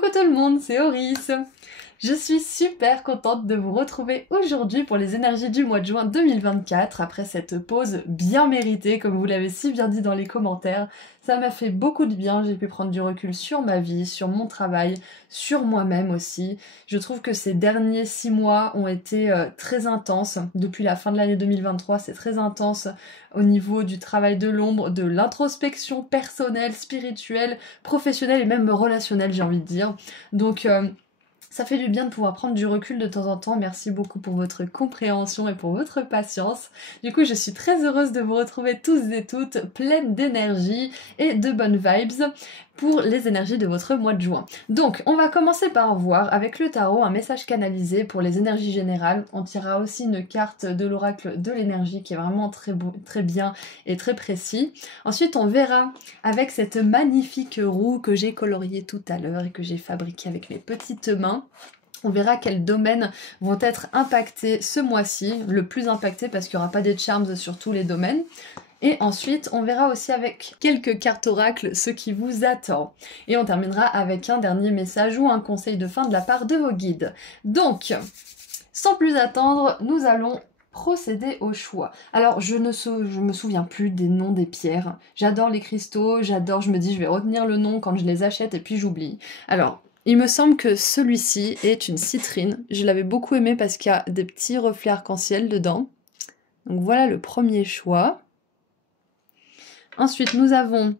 Coucou tout le monde, c'est Oris. Je suis super contente de vous retrouver aujourd'hui pour les énergies du mois de juin 2024, après cette pause bien méritée, comme vous l'avez si bien dit dans les commentaires. Ça m'a fait beaucoup de bien, j'ai pu prendre du recul sur ma vie, sur mon travail, sur moi-même aussi. Je trouve que ces derniers 6 mois ont été très intenses. Depuis la fin de l'année 2023, c'est très intense au niveau du travail de l'ombre, de l'introspection personnelle, spirituelle, professionnelle et même relationnelle, j'ai envie de dire. Donc ça fait du bien de pouvoir prendre du recul de temps en temps. Merci beaucoup pour votre compréhension et pour votre patience. Du coup, je suis très heureuse de vous retrouver tous et toutes pleines d'énergie et de bonnes vibes pour les énergies de votre mois de juin. Donc, on va commencer par voir avec le tarot un message canalisé pour les énergies générales. On tirera aussi une carte de l'oracle de l'énergie qui est vraiment très beau, très bien et très précis. Ensuite, on verra avec cette magnifique roue que j'ai coloriée tout à l'heure et que j'ai fabriquée avec mes petites mains. On verra quels domaines vont être impactés ce mois-ci, le plus impacté parce qu'il n'y aura pas des charms sur tous les domaines. Et ensuite, on verra aussi avec quelques cartes oracles ce qui vous attend. Et on terminera avec un dernier message ou un conseil de fin de la part de vos guides. Donc, sans plus attendre, nous allons procéder au choix. Alors, je me souviens plus des noms des pierres. J'adore les cristaux, je me dis je vais retenir le nom quand je les achète et puis j'oublie. Alors, il me semble que celui-ci est une citrine. Je l'avais beaucoup aimé parce qu'il y a des petits reflets arc-en-ciel dedans. Donc voilà le premier choix. Ensuite, nous avons,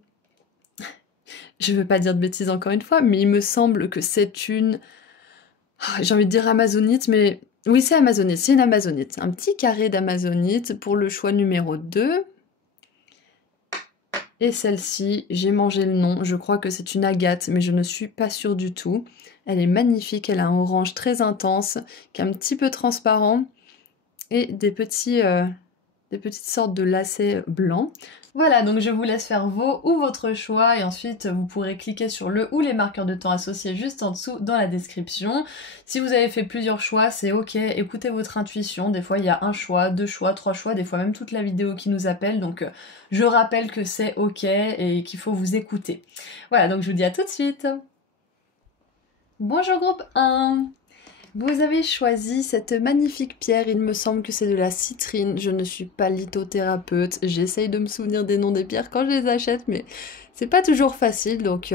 je ne veux pas dire de bêtises encore une fois, mais il me semble que c'est une, j'ai envie de dire amazonite, mais oui, c'est amazonite, c'est une amazonite. Un petit carré d'amazonite pour le choix numéro 2. Et celle-ci, j'ai mangé le nom, je crois que c'est une agate, mais je ne suis pas sûre du tout. Elle est magnifique, elle a un orange très intense, qui est un petit peu transparent, et des petites sortes de lacets blancs. Voilà, donc je vous laisse faire vos ou votre choix et ensuite vous pourrez cliquer sur le ou les marqueurs de temps associés juste en dessous dans la description. Si vous avez fait plusieurs choix, c'est ok, écoutez votre intuition. Des fois il y a un choix, 2 choix, 3 choix, des fois même toute la vidéo qui nous appelle. Donc je rappelle que c'est ok et qu'il faut vous écouter. Voilà, donc je vous dis à tout de suite. Bonjour groupe 1. Vous avez choisi cette magnifique pierre, il me semble que c'est de la citrine. Je ne suis pas lithothérapeute, j'essaye de me souvenir des noms des pierres quand je les achète, mais c'est pas toujours facile, donc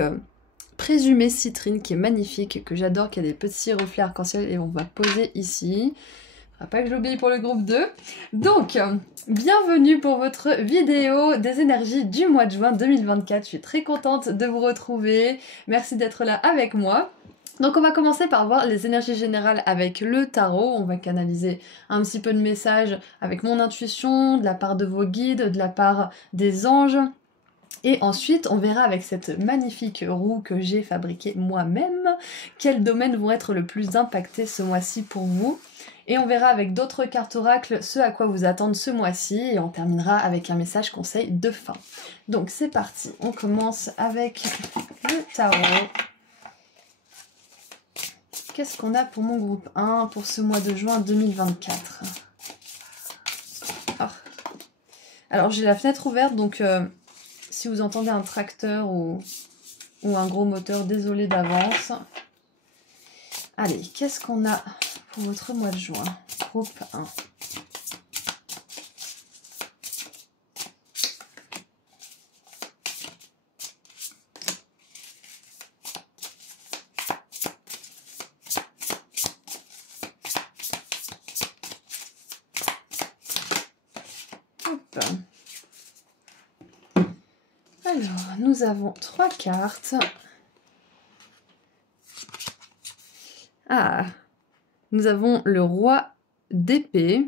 présumé citrine qui est magnifique, que j'adore, qui a des petits reflets arc-en-ciel, et on va poser ici. Faudra pas que j'oublie pour le groupe 2. Donc, bienvenue pour votre vidéo des énergies du mois de juin 2024. Je suis très contente de vous retrouver, merci d'être là avec moi. Donc on va commencer par voir les énergies générales avec le tarot. On va canaliser un petit peu de messages avec mon intuition, de la part de vos guides, de la part des anges. Et ensuite, on verra avec cette magnifique roue que j'ai fabriquée moi-même, quels domaines vont être le plus impactés ce mois-ci pour vous. Et on verra avec d'autres cartes oracles ce à quoi vous attendre ce mois-ci. Et on terminera avec un message conseil de fin. Donc c'est parti, on commence avec le tarot. Qu'est-ce qu'on a pour mon groupe 1 pour ce mois de juin 2024 ? Alors j'ai la fenêtre ouverte, donc si vous entendez un tracteur ou un gros moteur, désolé d'avance. Allez, qu'est-ce qu'on a pour votre mois de juin ? Groupe 1. Alors, nous avons 3 cartes. Ah, nous avons le roi d'épée,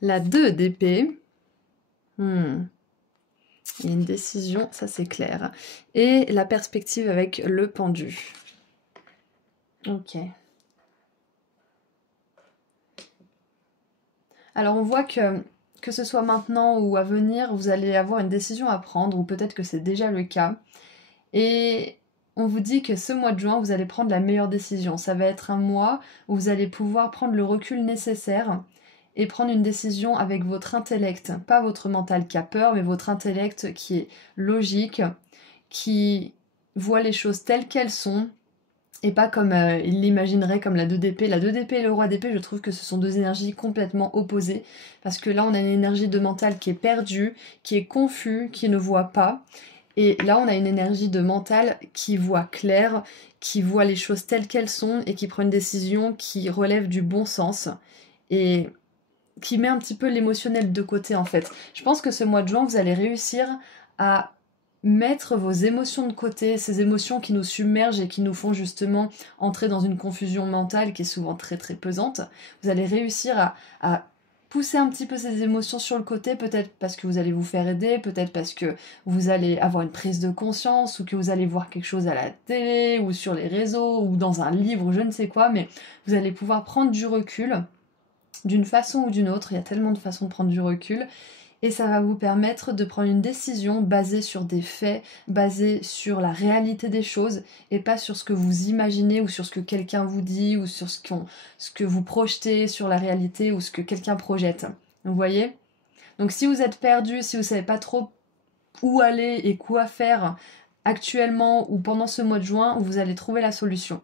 la 2 d'épée, il y a une décision, ça c'est clair, et la perspective avec le pendu. Ok. Alors on voit que ce soit maintenant ou à venir, vous allez avoir une décision à prendre, ou peut-être que c'est déjà le cas. Et on vous dit que ce mois de juin, vous allez prendre la meilleure décision. Ça va être un mois où vous allez pouvoir prendre le recul nécessaire et prendre une décision avec votre intellect. Pas votre mental qui a peur, mais votre intellect qui est logique, qui voit les choses telles qu'elles sont, et pas comme il l'imaginerait comme la 2 d'épée. La 2 d'épée et le roi d'épée, je trouve que ce sont deux énergies complètement opposées, parce que là on a une énergie de mental qui est perdue, qui est confus, qui ne voit pas, et là on a une énergie de mental qui voit clair, qui voit les choses telles qu'elles sont, et qui prend une décision qui relève du bon sens, et qui met un petit peu l'émotionnel de côté en fait. Je pense que ce mois de juin, vous allez réussir à mettre vos émotions de côté, ces émotions qui nous submergent et qui nous font justement entrer dans une confusion mentale qui est souvent très très pesante. Vous allez réussir à pousser un petit peu ces émotions sur le côté, peut-être parce que vous allez vous faire aider, peut-être parce que vous allez avoir une prise de conscience, ou que vous allez voir quelque chose à la télé, ou sur les réseaux, ou dans un livre, ou je ne sais quoi, mais vous allez pouvoir prendre du recul, d'une façon ou d'une autre. Il y a tellement de façons de prendre du recul, et ça va vous permettre de prendre une décision basée sur des faits, basée sur la réalité des choses, et pas sur ce que vous imaginez, ou sur ce que quelqu'un vous dit, ou sur ce que vous projetez sur la réalité, ou ce que quelqu'un projette. Vous voyez ? Donc si vous êtes perdu, si vous savez pas trop où aller et quoi faire actuellement ou pendant ce mois de juin, vous allez trouver la solution.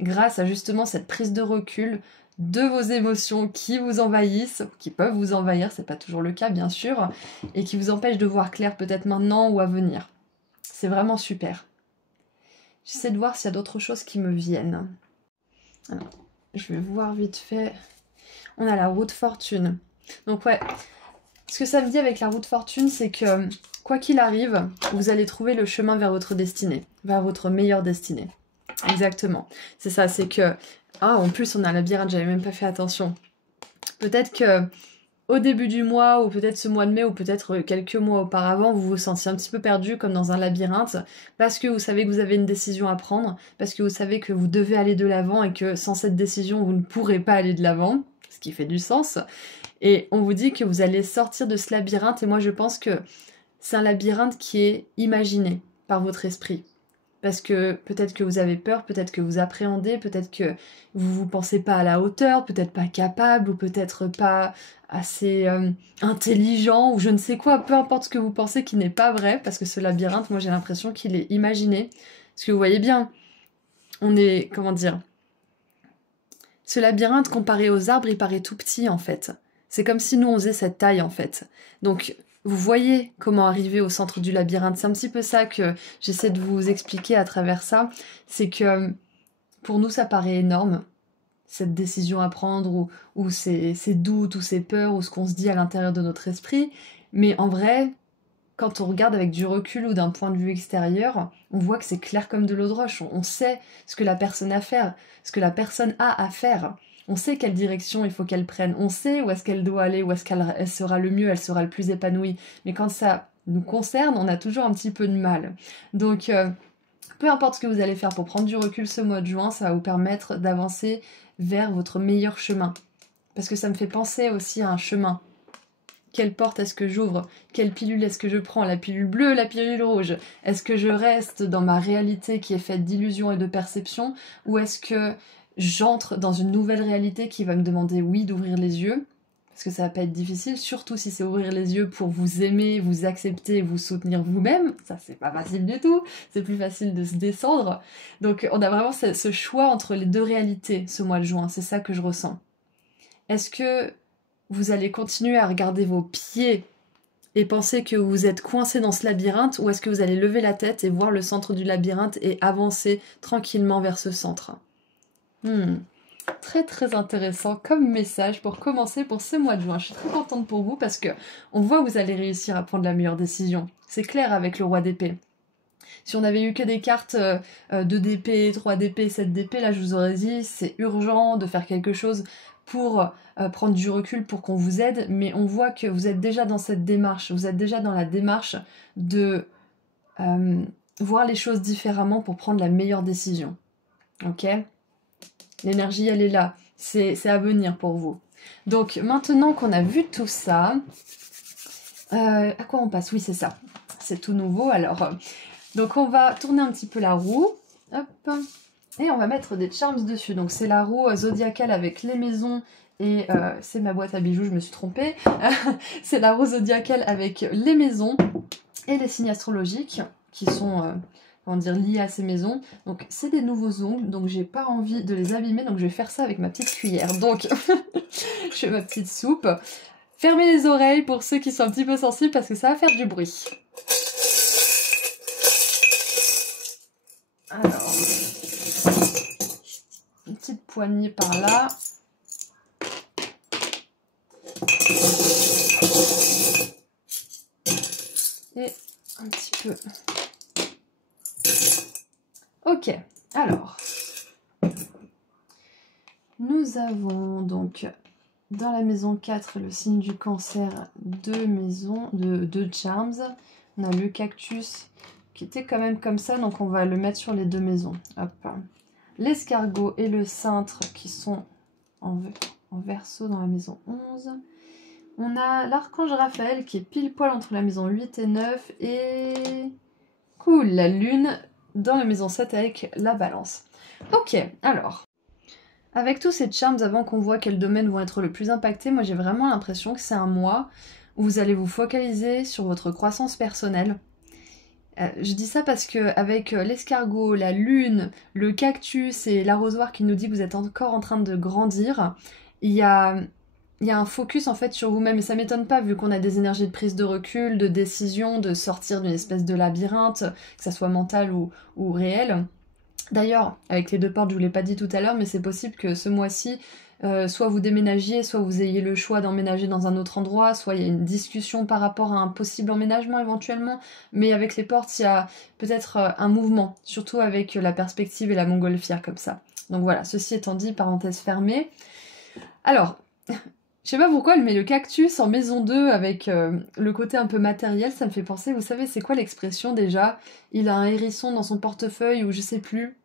Grâce à justement cette prise de recul de vos émotions qui vous envahissent, qui peuvent vous envahir, c'est pas toujours le cas bien sûr, et qui vous empêchent de voir clair peut-être maintenant ou à venir. C'est vraiment super. J'essaie de voir s'il y a d'autres choses qui me viennent. Alors, je vais voir vite fait. On a la roue de fortune. Donc ouais, ce que ça me dit avec la roue de fortune, c'est que quoi qu'il arrive, vous allez trouver le chemin vers votre destinée, vers votre meilleure destinée. Exactement. C'est ça, c'est que... Ah, en plus, on a un labyrinthe, j'avais même pas fait attention. Peut-être que au début du mois, ou peut-être ce mois de mai, ou peut-être quelques mois auparavant, vous vous sentiez un petit peu perdu, comme dans un labyrinthe, parce que vous savez que vous avez une décision à prendre, parce que vous savez que vous devez aller de l'avant, et que sans cette décision, vous ne pourrez pas aller de l'avant, ce qui fait du sens. Et on vous dit que vous allez sortir de ce labyrinthe, et moi je pense que c'est un labyrinthe qui est imaginé par votre esprit. Parce que peut-être que vous avez peur, peut-être que vous appréhendez, peut-être que vous pensez pas à la hauteur, peut-être pas capable, ou peut-être pas assez intelligent, ou je ne sais quoi, peu importe ce que vous pensez qui n'est pas vrai, parce que ce labyrinthe, moi j'ai l'impression qu'il est imaginé. Parce que vous voyez bien, on est, comment dire, ce labyrinthe comparé aux arbres, il paraît tout petit en fait. C'est comme si nous on faisait cette taille en fait. Donc vous voyez comment arriver au centre du labyrinthe. C'est un petit peu ça que j'essaie de vous expliquer à travers ça. C'est que pour nous, ça paraît énorme, cette décision à prendre, ou ces doutes, ou ces peurs, ou ce qu'on se dit à l'intérieur de notre esprit. Mais en vrai, quand on regarde avec du recul ou d'un point de vue extérieur, on voit que c'est clair comme de l'eau de roche. On sait ce que la personne a à faire, ce que la personne a à faire. On sait quelle direction il faut qu'elle prenne, on sait où est-ce qu'elle doit aller, où est-ce qu'elle sera le mieux, elle sera le plus épanouie. Mais quand ça nous concerne, on a toujours un petit peu de mal. Donc, peu importe ce que vous allez faire pour prendre du recul ce mois de juin, ça va vous permettre d'avancer vers votre meilleur chemin. Parce que ça me fait penser aussi à un chemin. Quelle porte est-ce que j'ouvre? Quelle pilule est-ce que je prends? La pilule bleue, la pilule rouge? Est-ce que je reste dans ma réalité qui est faite d'illusions et de perceptions? Ou est-ce que j'entre dans une nouvelle réalité qui va me demander, oui, d'ouvrir les yeux, parce que ça va pas être difficile, surtout si c'est ouvrir les yeux pour vous aimer, vous accepter, vous soutenir vous-même. Ça, c'est pas facile du tout, c'est plus facile de se descendre. Donc on a vraiment ce choix entre les deux réalités ce mois de juin, c'est ça que je ressens. Est-ce que vous allez continuer à regarder vos pieds et penser que vous êtes coincé dans ce labyrinthe, ou est-ce que vous allez lever la tête et voir le centre du labyrinthe et avancer tranquillement vers ce centre? Très très intéressant comme message pour commencer pour ce mois de juin. Je suis très contente pour vous parce que on voit que vous allez réussir à prendre la meilleure décision. C'est clair avec le roi d'épée. Si on avait eu que des cartes 2 d'épée, 3 d'épée, 7 d'épée, là je vous aurais dit c'est urgent de faire quelque chose pour prendre du recul, pour qu'on vous aide, mais on voit que vous êtes déjà dans cette démarche, vous êtes déjà dans la démarche de voir les choses différemment pour prendre la meilleure décision. Ok ? L'énergie, elle est là. C'est à venir pour vous. Donc, maintenant qu'on a vu tout ça, à quoi on passe? Oui, c'est ça. C'est tout nouveau. Alors, donc on va tourner un petit peu la roue. Hop. Et on va mettre des charms dessus. Donc, c'est la roue zodiacale avec les maisons. Et c'est ma boîte à bijoux, je me suis trompée. C'est la roue zodiacale avec les maisons et les signes astrologiques. qui sont comment dire, liés à ces maisons. Donc c'est des nouveaux ongles, donc j'ai pas envie de les abîmer, donc je vais faire ça avec ma petite cuillère. Donc je fais ma petite soupe. Fermez les oreilles pour ceux qui sont un petit peu sensibles parce que ça va faire du bruit. Alors, une petite poignée par là. Et un petit peu. Ok, alors. Nous avons donc dans la maison 4 le signe du cancer, deux charms. On a le cactus qui était quand même comme ça, donc on va le mettre sur les deux maisons. Hop. L'escargot et le cintre qui sont en verso dans la maison 11. On a l'archange Raphaël qui est pile poil entre la maison 8 et 9. Et cool, la lune dans la maison 7 avec la balance. Ok, alors, avec tous ces charms, avant qu'on voit quels domaines vont être le plus impactés, moi j'ai vraiment l'impression que c'est un mois où vous allez vous focaliser sur votre croissance personnelle. Je dis ça parce que avec l'escargot, la lune, le cactus et l'arrosoir qui nous dit que vous êtes encore en train de grandir, il y a un focus en fait sur vous-même et ça m'étonne pas vu qu'on a des énergies de prise de recul, de décision, de sortir d'une espèce de labyrinthe, que ça soit mental ou réel. D'ailleurs, avec les deux portes, je vous l'ai pas dit tout à l'heure, mais c'est possible que ce mois-ci, soit vous déménagiez, soit vous ayez le choix d'emménager dans un autre endroit, soit il y a une discussion par rapport à un possible emménagement éventuellement, mais avec les portes, il y a peut-être un mouvement, surtout avec la perspective et la montgolfière comme ça. Donc voilà, ceci étant dit, parenthèse fermée. Alors, je sais pas pourquoi elle met le cactus en maison 2 avec le côté un peu matériel, ça me fait penser, vous savez, c'est quoi l'expression déjà? Il a un hérisson dans son portefeuille ou je sais plus,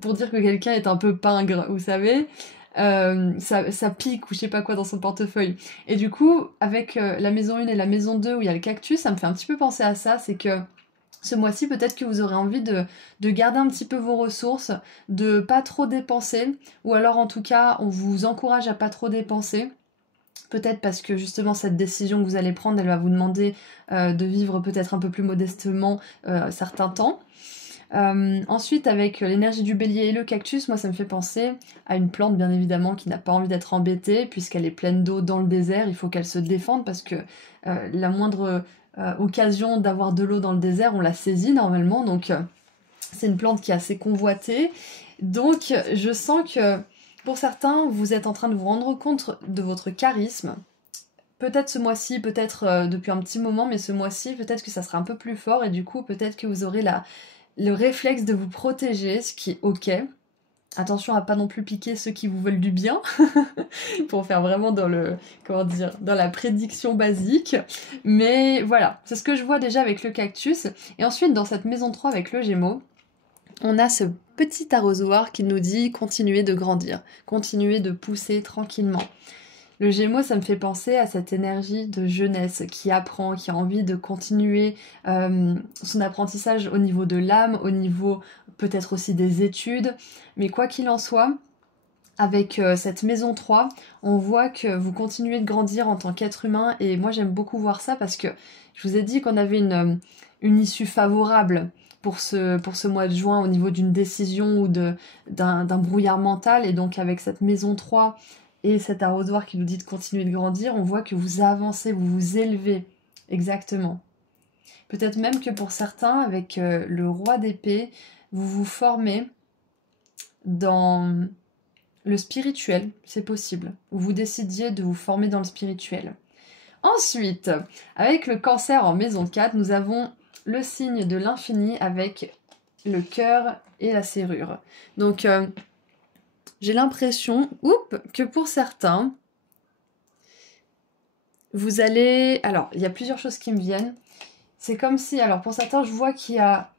pour dire que quelqu'un est un peu pingre, vous savez, ça pique ou je sais pas quoi dans son portefeuille. Et du coup, avec la maison 1 et la maison 2 où il y a le cactus, ça me fait un petit peu penser à ça, c'est que ce mois-ci, peut-être que vous aurez envie de garder un petit peu vos ressources, de pas trop dépenser, ou alors en tout cas, on vous encourage à pas trop dépenser. Peut-être parce que justement cette décision que vous allez prendre, elle va vous demander de vivre peut-être un peu plus modestement certains temps. Ensuite, avec l'énergie du bélier et le cactus, moi ça me fait penser à une plante bien évidemment qui n'a pas envie d'être embêtée puisqu'elle est pleine d'eau dans le désert, il faut qu'elle se défende parce que la moindre occasion d'avoir de l'eau dans le désert, on la saisit normalement, donc c'est une plante qui est assez convoitée. Donc je sens que pour certains, vous êtes en train de vous rendre compte de votre charisme. Peut-être ce mois-ci, peut-être depuis un petit moment, mais ce mois-ci, peut-être que ça sera un peu plus fort et du coup, peut-être que vous aurez le réflexe de vous protéger, ce qui est ok. Attention à pas non plus piquer ceux qui vous veulent du bien, pour faire vraiment dans dans la prédiction basique. Mais voilà, c'est ce que je vois déjà avec le cactus. Et ensuite, dans cette maison 3 avec le Gémeaux, on a ce petit arrosoir qui nous dit continuez de grandir, continuez de pousser tranquillement. Le Gémeaux, ça me fait penser à cette énergie de jeunesse qui apprend, qui a envie de continuer son apprentissage au niveau de l'âme, au niveau peut-être aussi des études. Mais quoi qu'il en soit, avec cette maison 3, on voit que vous continuez de grandir en tant qu'être humain et moi j'aime beaucoup voir ça parce que je vous ai dit qu'on avait une issue favorable pour ce mois de juin au niveau d'une décision ou d'un brouillard mental et donc avec cette maison 3 et cet arrosoir qui nous dit de continuer de grandir, on voit que vous avancez, vous vous élevez. Exactement. Peut-être même que pour certains, avec le roi d'épée, vous vous formez dans le spirituel, c'est possible. Ou vous décidiez de vous former dans le spirituel. Ensuite, avec le cancer en maison 4, nous avons le signe de l'infini avec le cœur et la serrure. Donc, j'ai l'impression que pour certains, vous allez... Alors, il y a plusieurs choses qui me viennent. C'est comme si... Alors, pour certains, je vois qu'il y a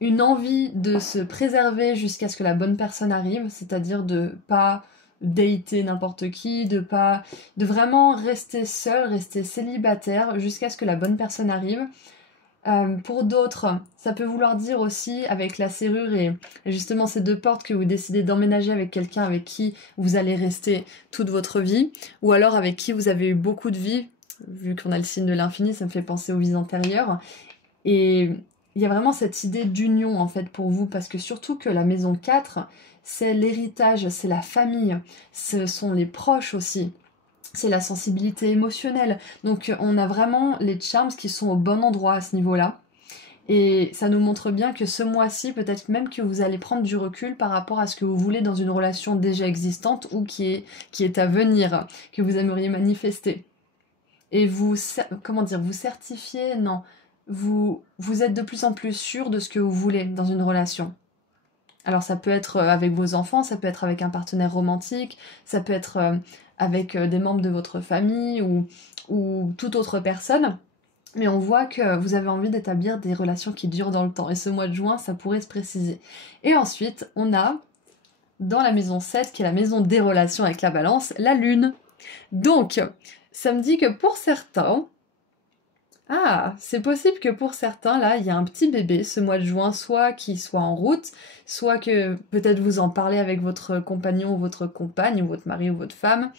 une envie de se préserver jusqu'à ce que la bonne personne arrive, c'est-à-dire de pas dater n'importe qui, de vraiment rester seul, rester célibataire jusqu'à ce que la bonne personne arrive. Pour d'autres, ça peut vouloir dire aussi avec la serrure et justement ces deux portes que vous décidez d'emménager avec quelqu'un avec qui vous allez rester toute votre vie, ou alors avec qui vous avez eu beaucoup de vie, vu qu'on a le signe de l'infini, ça me fait penser aux vies antérieures. Et il y a vraiment cette idée d'union en fait pour vous, parce que surtout que la maison 4, c'est l'héritage, c'est la famille, ce sont les proches aussi. C'est la sensibilité émotionnelle. Donc on a vraiment les charms qui sont au bon endroit à ce niveau-là. Et ça nous montre bien que ce mois-ci, peut-être même que vous allez prendre du recul par rapport à ce que vous voulez dans une relation déjà existante ou qui est à venir, que vous aimeriez manifester. Et vous, comment dire, vous certifiez, non, vous êtes de plus en plus sûr de ce que vous voulez dans une relation. Alors ça peut être avec vos enfants, ça peut être avec un partenaire romantique, ça peut être avec des membres de votre famille ou toute autre personne. Mais on voit que vous avez envie d'établir des relations qui durent dans le temps. Et ce mois de juin, ça pourrait se préciser. Et ensuite, on a, dans la maison 7, qui est la maison des relations avec la balance, la lune. Donc, ça me dit que pour certains... Ah, c'est possible que pour certains, là, il y a un petit bébé ce mois de juin, soit qui soit en route, soit que peut-être vous en parlez avec votre compagnon ou votre compagne, ou votre mari ou votre femme.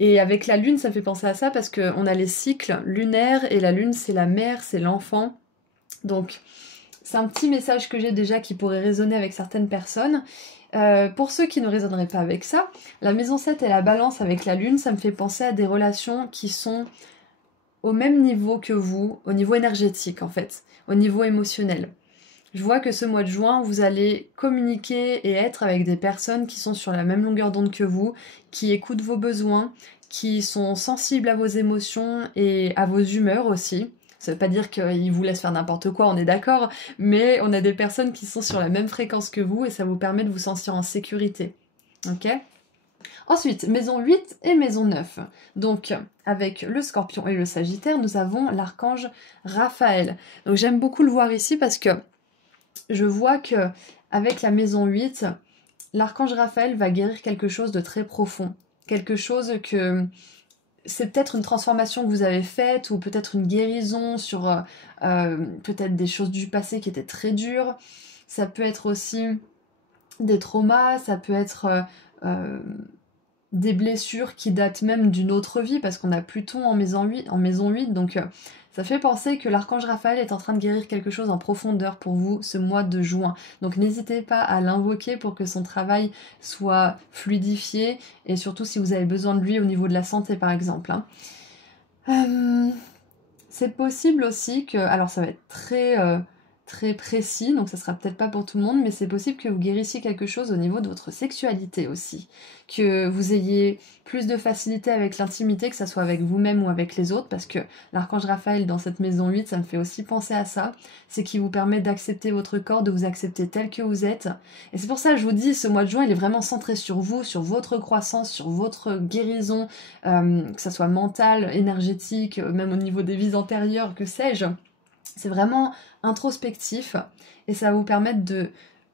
Et avec la lune, ça me fait penser à ça parce qu'on a les cycles lunaires et la lune, c'est la mère, c'est l'enfant. Donc, c'est un petit message que j'ai déjà qui pourrait résonner avec certaines personnes. Pour ceux qui ne résonneraient pas avec ça, la maison 7 et la balance avec la lune, ça me fait penser à des relations qui sont au même niveau que vous, au niveau énergétique en fait, au niveau émotionnel. Je vois que ce mois de juin, vous allez communiquer et être avec des personnes qui sont sur la même longueur d'onde que vous, qui écoutent vos besoins, qui sont sensibles à vos émotions et à vos humeurs aussi. Ça veut pas dire qu'ils vous laissent faire n'importe quoi, on est d'accord, mais on a des personnes qui sont sur la même fréquence que vous et ça vous permet de vous sentir en sécurité. Ok ? Ensuite, maison 8 et maison 9. Donc, avec le Scorpion et le Sagittaire, nous avons l'archange Raphaël. Donc, j'aime beaucoup le voir ici parce que je vois que avec la maison 8, l'archange Raphaël va guérir quelque chose de très profond. Quelque chose que... C'est peut-être une transformation que vous avez faite ou peut-être une guérison sur peut-être des choses du passé qui étaient très dures. Ça peut être aussi des traumas, ça peut être... des blessures qui datent même d'une autre vie, parce qu'on a Pluton en maison 8, donc ça fait penser que l'archange Raphaël est en train de guérir quelque chose en profondeur pour vous ce mois de juin. Donc n'hésitez pas à l'invoquer pour que son travail soit fluidifié, et surtout si vous avez besoin de lui au niveau de la santé par exemple. C'est possible aussi que, alors ça va être très précis, donc ça sera peut-être pas pour tout le monde, mais c'est possible que vous guérissiez quelque chose au niveau de votre sexualité aussi. Que vous ayez plus de facilité avec l'intimité, que ça soit avec vous-même ou avec les autres, parce que l'archange Raphaël dans cette maison 8, ça me fait aussi penser à ça, c'est qu'il vous permet d'accepter votre corps, de vous accepter tel que vous êtes. Et c'est pour ça que je vous dis, ce mois de juin, il est vraiment centré sur vous, sur votre croissance, sur votre guérison, que ça soit mentale, énergétique, même au niveau des vies antérieures, que sais-je. C'est vraiment introspectif et ça va vous permettre de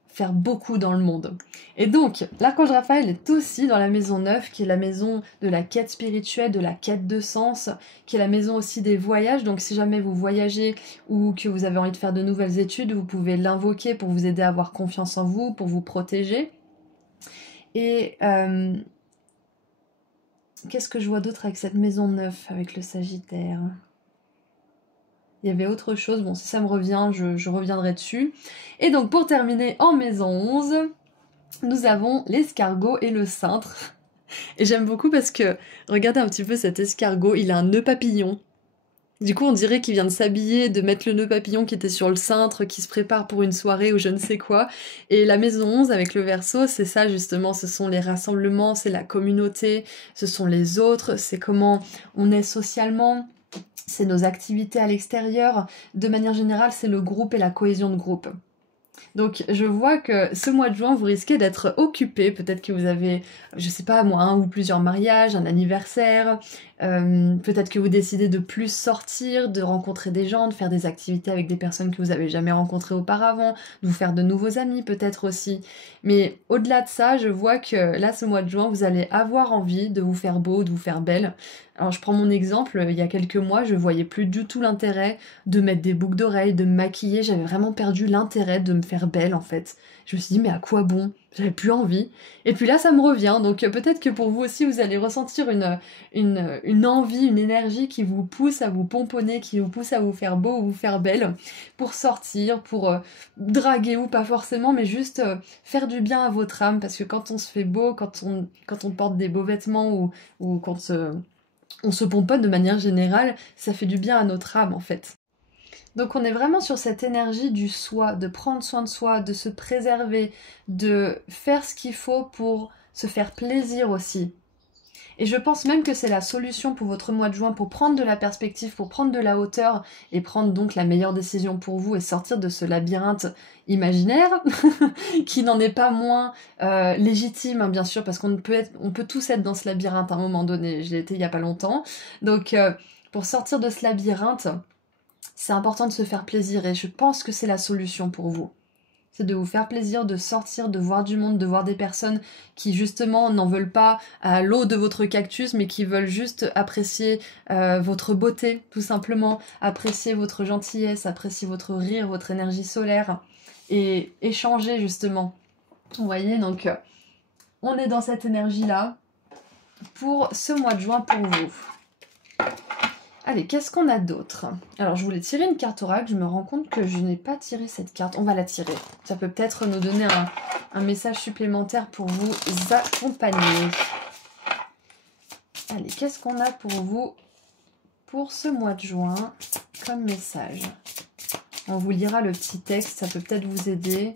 faire beaucoup dans le monde. Et donc, l'archange Raphaël est aussi dans la maison 9, qui est la maison de la quête spirituelle, de la quête de sens, qui est la maison aussi des voyages. Donc si jamais vous voyagez ou que vous avez envie de faire de nouvelles études, vous pouvez l'invoquer pour vous aider à avoir confiance en vous, pour vous protéger. Et qu'est-ce que je vois d'autre avec cette maison 9, avec le Sagittaire ? Il y avait autre chose, bon si ça me revient, je reviendrai dessus. Et donc pour terminer en maison 11, nous avons l'escargot et le cintre. Et j'aime beaucoup parce que, regardez un petit peu cet escargot, il a un nœud papillon. Du coup on dirait qu'il vient de s'habiller, de mettre le nœud papillon qui était sur le cintre, qui se prépare pour une soirée ou je ne sais quoi. Et la maison 11 avec le Verseau, c'est ça justement, ce sont les rassemblements, c'est la communauté, ce sont les autres, c'est comment on est socialement. C'est nos activités à l'extérieur. De manière générale, c'est le groupe et la cohésion de groupe. Donc je vois que ce mois de juin, vous risquez d'être occupé. Peut-être que vous avez, je sais pas moi, un ou plusieurs mariages, un anniversaire. Peut-être que vous décidez de plus sortir, de rencontrer des gens, de faire des activités avec des personnes que vous avez jamais rencontrées auparavant, de vous faire de nouveaux amis peut-être aussi. Mais au-delà de ça, je vois que là, ce mois de juin, vous allez avoir envie de vous faire beau, de vous faire belle. Alors je prends mon exemple, il y a quelques mois, je voyais plus du tout l'intérêt de mettre des boucles d'oreilles, de me maquiller, j'avais vraiment perdu l'intérêt de me faire belle en fait. Je me suis dit mais à quoi bon? J'avais plus envie. Et puis là ça me revient, donc peut-être que pour vous aussi vous allez ressentir une envie, une énergie qui vous pousse à vous pomponner, qui vous pousse à vous faire beau ou vous faire belle, pour sortir, pour draguer ou pas forcément, mais juste faire du bien à votre âme, parce que quand on se fait beau, quand on porte des beaux vêtements ou quand on se pomponne de manière générale, ça fait du bien à notre âme en fait. Donc on est vraiment sur cette énergie du soi, de prendre soin de soi, de se préserver, de faire ce qu'il faut pour se faire plaisir aussi. Et je pense même que c'est la solution pour votre mois de juin, pour prendre de la perspective, pour prendre de la hauteur et prendre donc la meilleure décision pour vous et sortir de ce labyrinthe imaginaire qui n'en est pas moins légitime, hein, bien sûr, parce on peut tous être dans ce labyrinthe à un moment donné. Je l'ai été il y a pas longtemps. Donc pour sortir de ce labyrinthe, c'est important de se faire plaisir et je pense que c'est la solution pour vous. C'est de vous faire plaisir, de sortir, de voir du monde, de voir des personnes qui justement n'en veulent pas à l'eau de votre cactus, mais qui veulent juste apprécier votre beauté, tout simplement, apprécier votre gentillesse, apprécier votre rire, votre énergie solaire, et échanger justement. Vous voyez, donc on est dans cette énergie-là pour ce mois de juin pour vous. Allez, qu'est-ce qu'on a d'autre? Alors, je voulais tirer une carte oracle, je me rends compte que je n'ai pas tiré cette carte. On va la tirer. Ça peut peut-être nous donner un message supplémentaire pour vous accompagner. Allez, qu'est-ce qu'on a pour vous pour ce mois de juin comme message? On vous lira le petit texte, ça peut peut-être vous aider.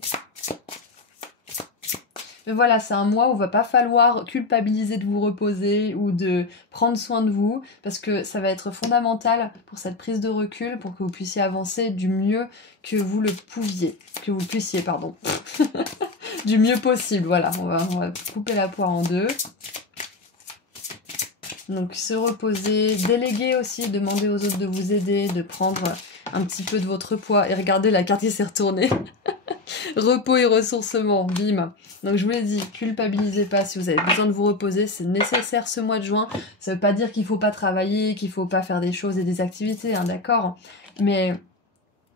Mais voilà, c'est un mois où il va pas falloir culpabiliser de vous reposer ou de prendre soin de vous, parce que ça va être fondamental pour cette prise de recul, pour que vous puissiez avancer du mieux que vous le pouviez. Que vous puissiez, pardon. Du mieux possible, voilà. On va couper la poire en deux. Donc se reposer, déléguer aussi, demander aux autres de vous aider, de prendre un petit peu de votre poids. Et regardez, la carte qui s'est retournée. Repos et ressourcement, bim. Donc je vous l'ai dit, culpabilisez pas si vous avez besoin de vous reposer, c'est nécessaire ce mois de juin. Ça veut pas dire qu'il faut pas travailler, qu'il faut pas faire des choses et des activités, hein, d'accord. Mais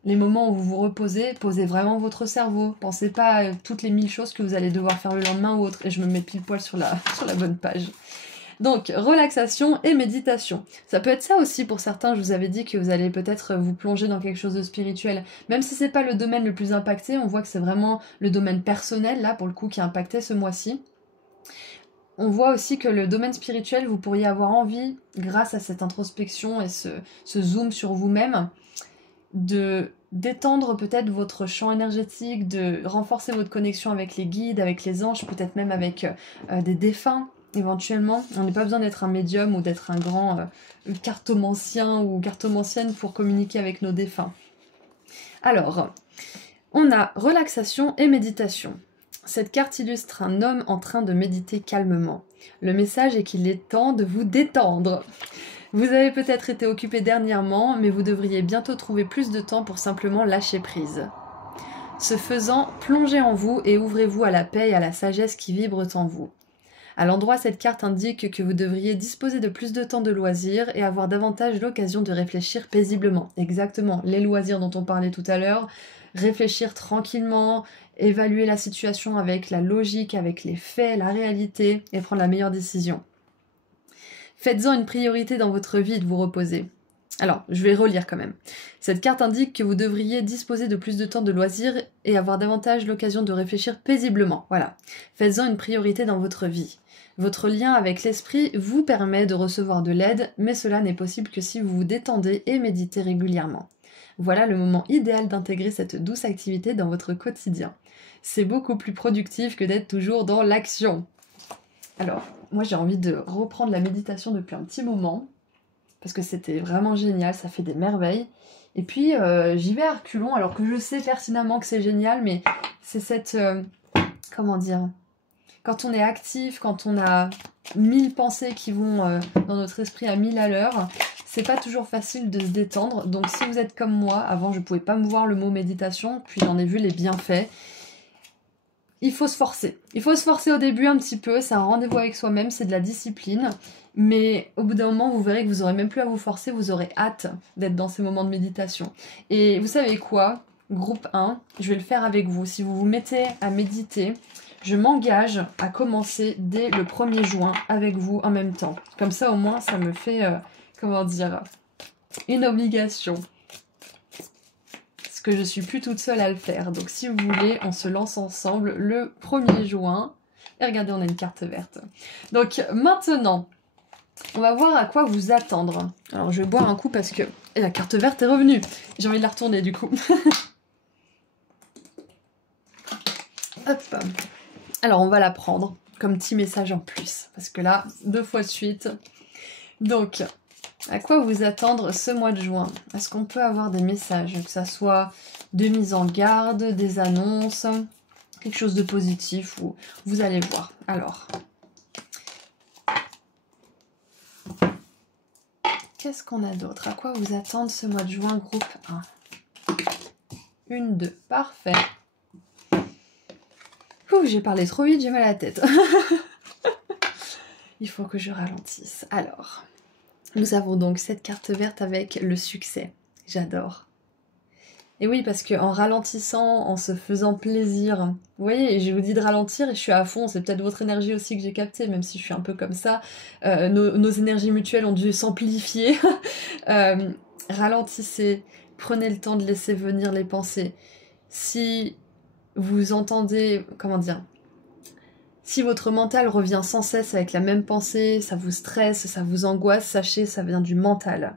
les moments où vous vous reposez, posez vraiment votre cerveau. Pensez pas à toutes les 1000 choses que vous allez devoir faire le lendemain ou autre. Et je me mets pile poil sur la bonne page. Donc, relaxation et méditation. Ça peut être ça aussi pour certains, je vous avais dit que vous allez peut-être vous plonger dans quelque chose de spirituel. Même si c'est pas le domaine le plus impacté, on voit que c'est vraiment le domaine personnel, là, pour le coup, qui est impacté ce mois-ci. On voit aussi que le domaine spirituel, vous pourriez avoir envie, grâce à cette introspection et ce zoom sur vous-même, de d'étendre peut-être votre champ énergétique, de renforcer votre connexion avec les guides, avec les anges, peut-être même avec des défunts. Éventuellement, on n'a pas besoin d'être un médium ou d'être un grand cartomancien ou cartomancienne pour communiquer avec nos défunts. Alors, on a relaxation et méditation. Cette carte illustre un homme en train de méditer calmement. Le message est qu'il est temps de vous détendre. Vous avez peut-être été occupé dernièrement, mais vous devriez bientôt trouver plus de temps pour simplement lâcher prise. Ce faisant, plongez en vous et ouvrez-vous à la paix et à la sagesse qui vibrent en vous. À l'endroit, cette carte indique que vous devriez disposer de plus de temps de loisirs et avoir davantage l'occasion de réfléchir paisiblement. Exactement, les loisirs dont on parlait tout à l'heure, réfléchir tranquillement, évaluer la situation avec la logique, avec les faits, la réalité et prendre la meilleure décision. Faites-en une priorité dans votre vie de vous reposer. Alors, je vais relire quand même. Cette carte indique que vous devriez disposer de plus de temps de loisirs et avoir davantage l'occasion de réfléchir paisiblement. Voilà. Faites-en une priorité dans votre vie. Votre lien avec l'esprit vous permet de recevoir de l'aide, mais cela n'est possible que si vous vous détendez et méditez régulièrement. Voilà le moment idéal d'intégrer cette douce activité dans votre quotidien. C'est beaucoup plus productif que d'être toujours dans l'action. Alors, moi j'ai envie de reprendre la méditation depuis un petit moment, parce que c'était vraiment génial, ça fait des merveilles. Et puis j'y vais à reculons, alors que je sais pertinemment que c'est génial, mais c'est cette... comment dire ? Quand on est actif, quand on a 1000 pensées qui vont dans notre esprit à 1000 à l'heure, c'est pas toujours facile de se détendre. Donc si vous êtes comme moi, avant je pouvais pas me voir le mot méditation, puis j'en ai vu les bienfaits. il faut se forcer. Il faut se forcer au début un petit peu, c'est un rendez-vous avec soi-même, c'est de la discipline. Mais au bout d'un moment, vous verrez que vous n'aurez même plus à vous forcer, vous aurez hâte d'être dans ces moments de méditation. Et vous savez quoi? Groupe 1, je vais le faire avec vous. Si vous vous mettez à méditer, je m'engage à commencer dès le 1er juin avec vous en même temps. Comme ça, au moins, ça me fait, comment dire, une obligation. Parce que je suis plus toute seule à le faire. Donc si vous voulez, on se lance ensemble le 1er juin. Et regardez, on a une carte verte. Donc maintenant, on va voir à quoi vous attendre. Alors je vais boire un coup parce que la carte verte est revenue. J'ai envie de la retourner du coup. Hop. Alors on va la prendre comme petit message en plus. Parce que là, 2 fois de suite. Donc, à quoi vous attendre ce mois de juin? Est-ce qu'on peut avoir des messages? Que ça soit de mise en garde, des annonces, quelque chose de positif ou vous allez voir. Alors, qu'est-ce qu'on a d'autre? À quoi vous attendre ce mois de juin, groupe 1? 1, 2, parfait. Ouh, j'ai parlé trop vite, j'ai mal à la tête. Il faut que je ralentisse. Alors, nous avons donc cette carte verte avec le succès. J'adore. Et oui, parce qu'en ralentissant, en se faisant plaisir, vous voyez, je vous dis de ralentir et je suis à fond, c'est peut-être votre énergie aussi que j'ai captée, même si je suis un peu comme ça, nos énergies mutuelles ont dû s'amplifier. Ralentissez, prenez le temps de laisser venir les pensées. Si vous entendez, comment dire, si votre mental revient sans cesse avec la même pensée, ça vous stresse, ça vous angoisse, sachez, ça vient du mental.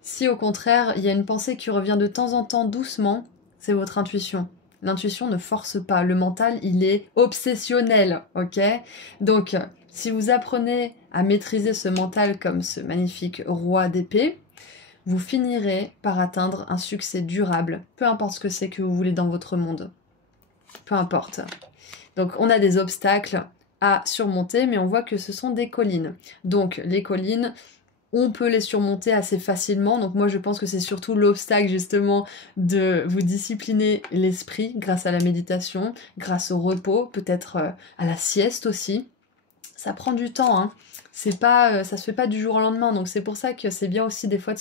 Si au contraire, il y a une pensée qui revient de temps en temps doucement, c'est votre intuition. L'intuition ne force pas, le mental, il est obsessionnel, ok? Donc, si vous apprenez à maîtriser ce mental comme ce magnifique roi d'épée, vous finirez par atteindre un succès durable, peu importe ce que c'est que vous voulez dans votre monde. Peu importe. Donc, on a des obstacles à surmonter, mais on voit que ce sont des collines. Donc, les collines, on peut les surmonter assez facilement. Donc moi je pense que c'est surtout l'obstacle justement de vous discipliner l'esprit grâce à la méditation, grâce au repos, peut-être à la sieste aussi. Ça prend du temps, hein. C'est pas, ça se fait pas du jour au lendemain, donc c'est pour ça que c'est bien aussi des fois de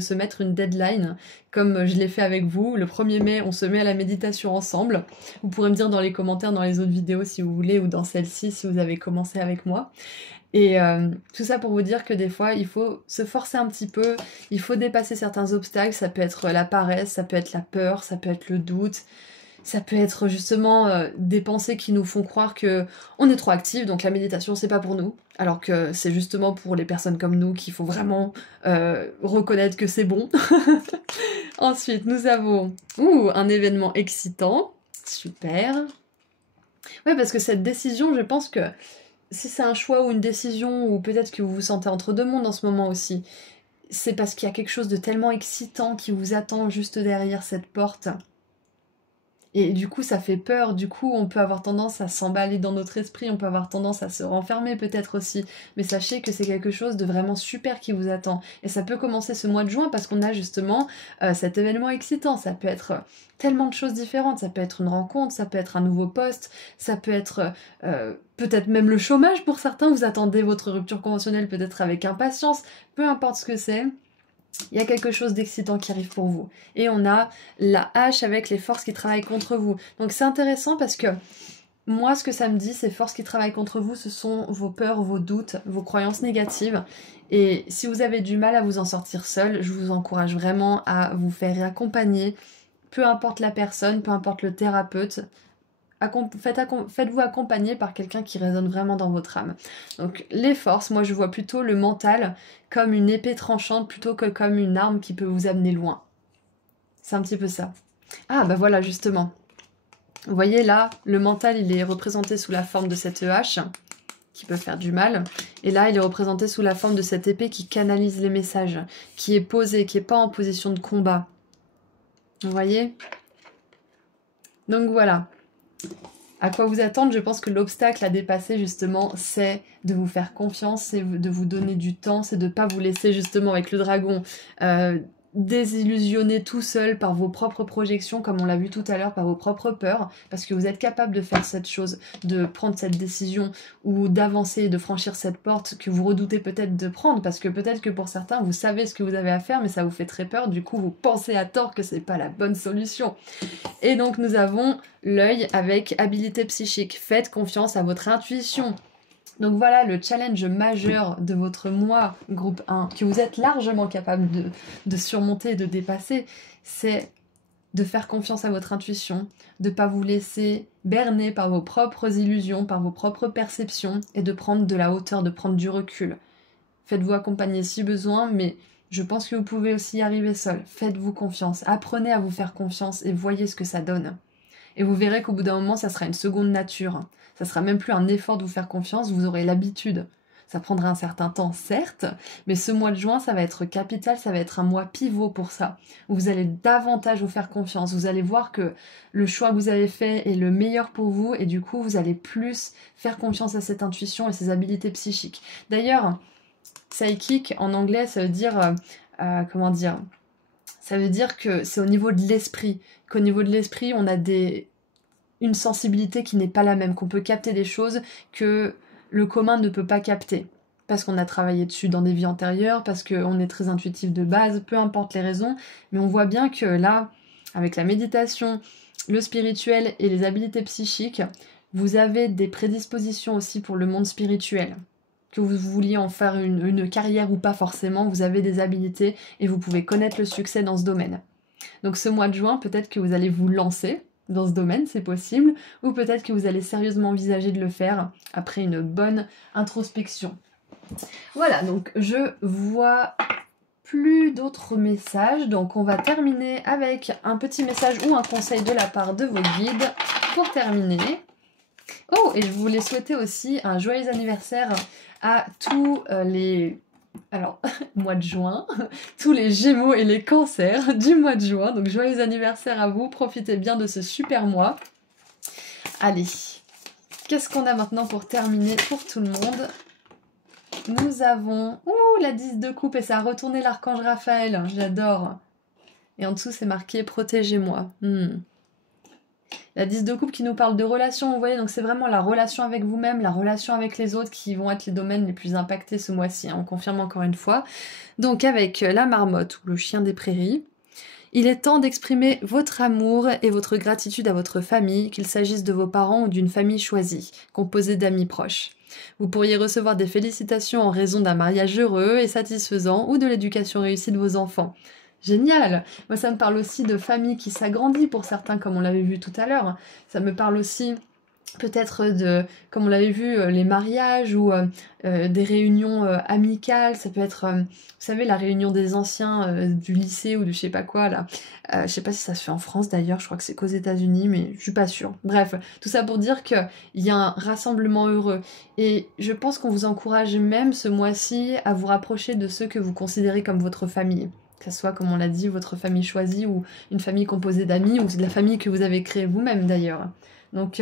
se mettre une deadline, comme je l'ai fait avec vous. Le 1er mai, on se met à la méditation ensemble. Vous pourrez me dire dans les commentaires, dans les autres vidéos si vous voulez, ou dans celle-ci si vous avez commencé avec moi. Et tout ça pour vous dire que des fois, il faut se forcer un petit peu, il faut dépasser certains obstacles, ça peut être la paresse, ça peut être la peur, ça peut être le doute, ça peut être justement des pensées qui nous font croire que on est trop actif, donc la méditation c'est pas pour nous, alors que c'est justement pour les personnes comme nous qu'il faut vraiment reconnaître que c'est bon. Ensuite, nous avons un événement excitant, super. Ouais, parce que cette décision, je pense que si c'est un choix ou une décision, ou peut-être que vous vous sentez entre deux mondes en ce moment aussi, c'est parce qu'il y a quelque chose de tellement excitant qui vous attend juste derrière cette porte. Et du coup, ça fait peur, du coup, on peut avoir tendance à s'emballer dans notre esprit, on peut avoir tendance à se renfermer peut-être aussi. Mais sachez que c'est quelque chose de vraiment super qui vous attend. Et ça peut commencer ce mois de juin parce qu'on a justement cet événement excitant. Ça peut être tellement de choses différentes. Ça peut être une rencontre, ça peut être un nouveau poste, ça peut être peut-être même le chômage pour certains. Vous attendez votre rupture conventionnelle peut-être avec impatience. Peu importe ce que c'est. Il y a quelque chose d'excitant qui arrive pour vous. Et on a la hache avec les forces qui travaillent contre vous. Donc c'est intéressant parce que moi, ce que ça me dit, ces forces qui travaillent contre vous, ce sont vos peurs, vos doutes, vos croyances négatives. Et si vous avez du mal à vous en sortir seul, je vous encourage vraiment à vous faire accompagner, peu importe la personne, peu importe le thérapeute. Faites-vous accompagner par quelqu'un qui résonne vraiment dans votre âme. Donc les forces, moi je vois plutôt le mental comme une épée tranchante plutôt que comme une arme qui peut vous amener loin. C'est un petit peu ça. Ah bah voilà justement. Vous voyez là, le mental il est représenté sous la forme de cette hache qui peut faire du mal. Et là il est représenté sous la forme de cette épée qui canalise les messages, qui est posée, qui n'est pas en position de combat. Vous voyez? Donc voilà. À quoi vous attendre? Je pense que l'obstacle à dépasser justement, c'est de vous faire confiance, c'est de vous donner du temps, c'est de ne pas vous laisser justement avec le dragon désillusionner tout seul par vos propres projections, comme on l'a vu tout à l'heure, par vos propres peurs, parce que vous êtes capable de faire cette chose, de prendre cette décision, ou d'avancer, de franchir cette porte que vous redoutez peut-être de prendre, parce que peut-être que pour certains, vous savez ce que vous avez à faire, mais ça vous fait très peur, du coup vous pensez à tort que c'est pas la bonne solution. Et donc nous avons l'œil avec habilité psychique. Faites confiance à votre intuition. Donc voilà le challenge majeur de votre moi, groupe 1, que vous êtes largement capable de surmonter et de dépasser, c'est de faire confiance à votre intuition, de ne pas vous laisser berner par vos propres illusions, par vos propres perceptions, et de prendre de la hauteur, de prendre du recul. Faites-vous accompagner si besoin, mais je pense que vous pouvez aussi y arriver seul. Faites-vous confiance, apprenez à vous faire confiance et voyez ce que ça donne. Et vous verrez qu'au bout d'un moment, ça sera une seconde nature. Ça sera même plus un effort de vous faire confiance, vous aurez l'habitude. Ça prendra un certain temps, certes, mais ce mois de juin, ça va être capital, ça va être un mois pivot pour ça, où vous allez davantage vous faire confiance. Vous allez voir que le choix que vous avez fait est le meilleur pour vous, et du coup, vous allez plus faire confiance à cette intuition et ces habiletés psychiques. D'ailleurs, psychic, en anglais, ça veut dire... comment dire ? Ça veut dire que c'est au niveau de l'esprit, qu'au niveau de l'esprit, on a une sensibilité qui n'est pas la même, qu'on peut capter des choses que le commun ne peut pas capter. Parce qu'on a travaillé dessus dans des vies antérieures, parce qu'on est très intuitif de base, peu importe les raisons, mais on voit bien que là, avec la méditation, le spirituel et les habiletés psychiques, vous avez des prédispositions aussi pour le monde spirituel. Que vous vouliez en faire une carrière ou pas forcément, vous avez des habilités et vous pouvez connaître le succès dans ce domaine. Donc ce mois de juin, peut-être que vous allez vous lancer dans ce domaine, c'est possible, ou peut-être que vous allez sérieusement envisager de le faire après une bonne introspection. Voilà, donc je vois plus d'autres messages, donc on va terminer avec un petit message ou un conseil de la part de vos guides pour terminer. Oh, et je voulais souhaiter aussi un joyeux anniversaire à tous les... Alors, mois de juin, tous les Gémeaux et les Cancers du mois de juin. Donc, joyeux anniversaire à vous. Profitez bien de ce super mois. Allez, qu'est-ce qu'on a maintenant pour terminer pour tout le monde? Nous avons... Ouh, la 10 de coupe et ça a retourné l'archange Raphaël. J'adore. Et en dessous, c'est marqué « Protégez-moi ». La 10 de coupe qui nous parle de relations, vous voyez, donc c'est vraiment la relation avec vous-même, la relation avec les autres qui vont être les domaines les plus impactés ce mois-ci, hein, on confirme encore une fois. Donc avec la marmotte ou le chien des prairies, il est temps d'exprimer votre amour et votre gratitude à votre famille, qu'il s'agisse de vos parents ou d'une famille choisie, composée d'amis proches. Vous pourriez recevoir des félicitations en raison d'un mariage heureux et satisfaisant ou de l'éducation réussie de vos enfants. Génial! Moi, ça me parle aussi de famille qui s'agrandit pour certains, comme on l'avait vu tout à l'heure. Ça me parle aussi peut-être de, comme on l'avait vu, les mariages ou des réunions amicales. Ça peut être, vous savez, la réunion des anciens du lycée ou de je sais pas quoi, là. Je sais pas si ça se fait en France d'ailleurs, je crois que c'est qu'aux États-Unis, mais je suis pas sûre. Bref, tout ça pour dire qu'il y a un rassemblement heureux. Et je pense qu'on vous encourage même ce mois-ci à vous rapprocher de ceux que vous considérez comme votre famille. Que ce soit, comme on l'a dit, votre famille choisie ou une famille composée d'amis ou de la famille que vous avez créée vous-même d'ailleurs. Donc,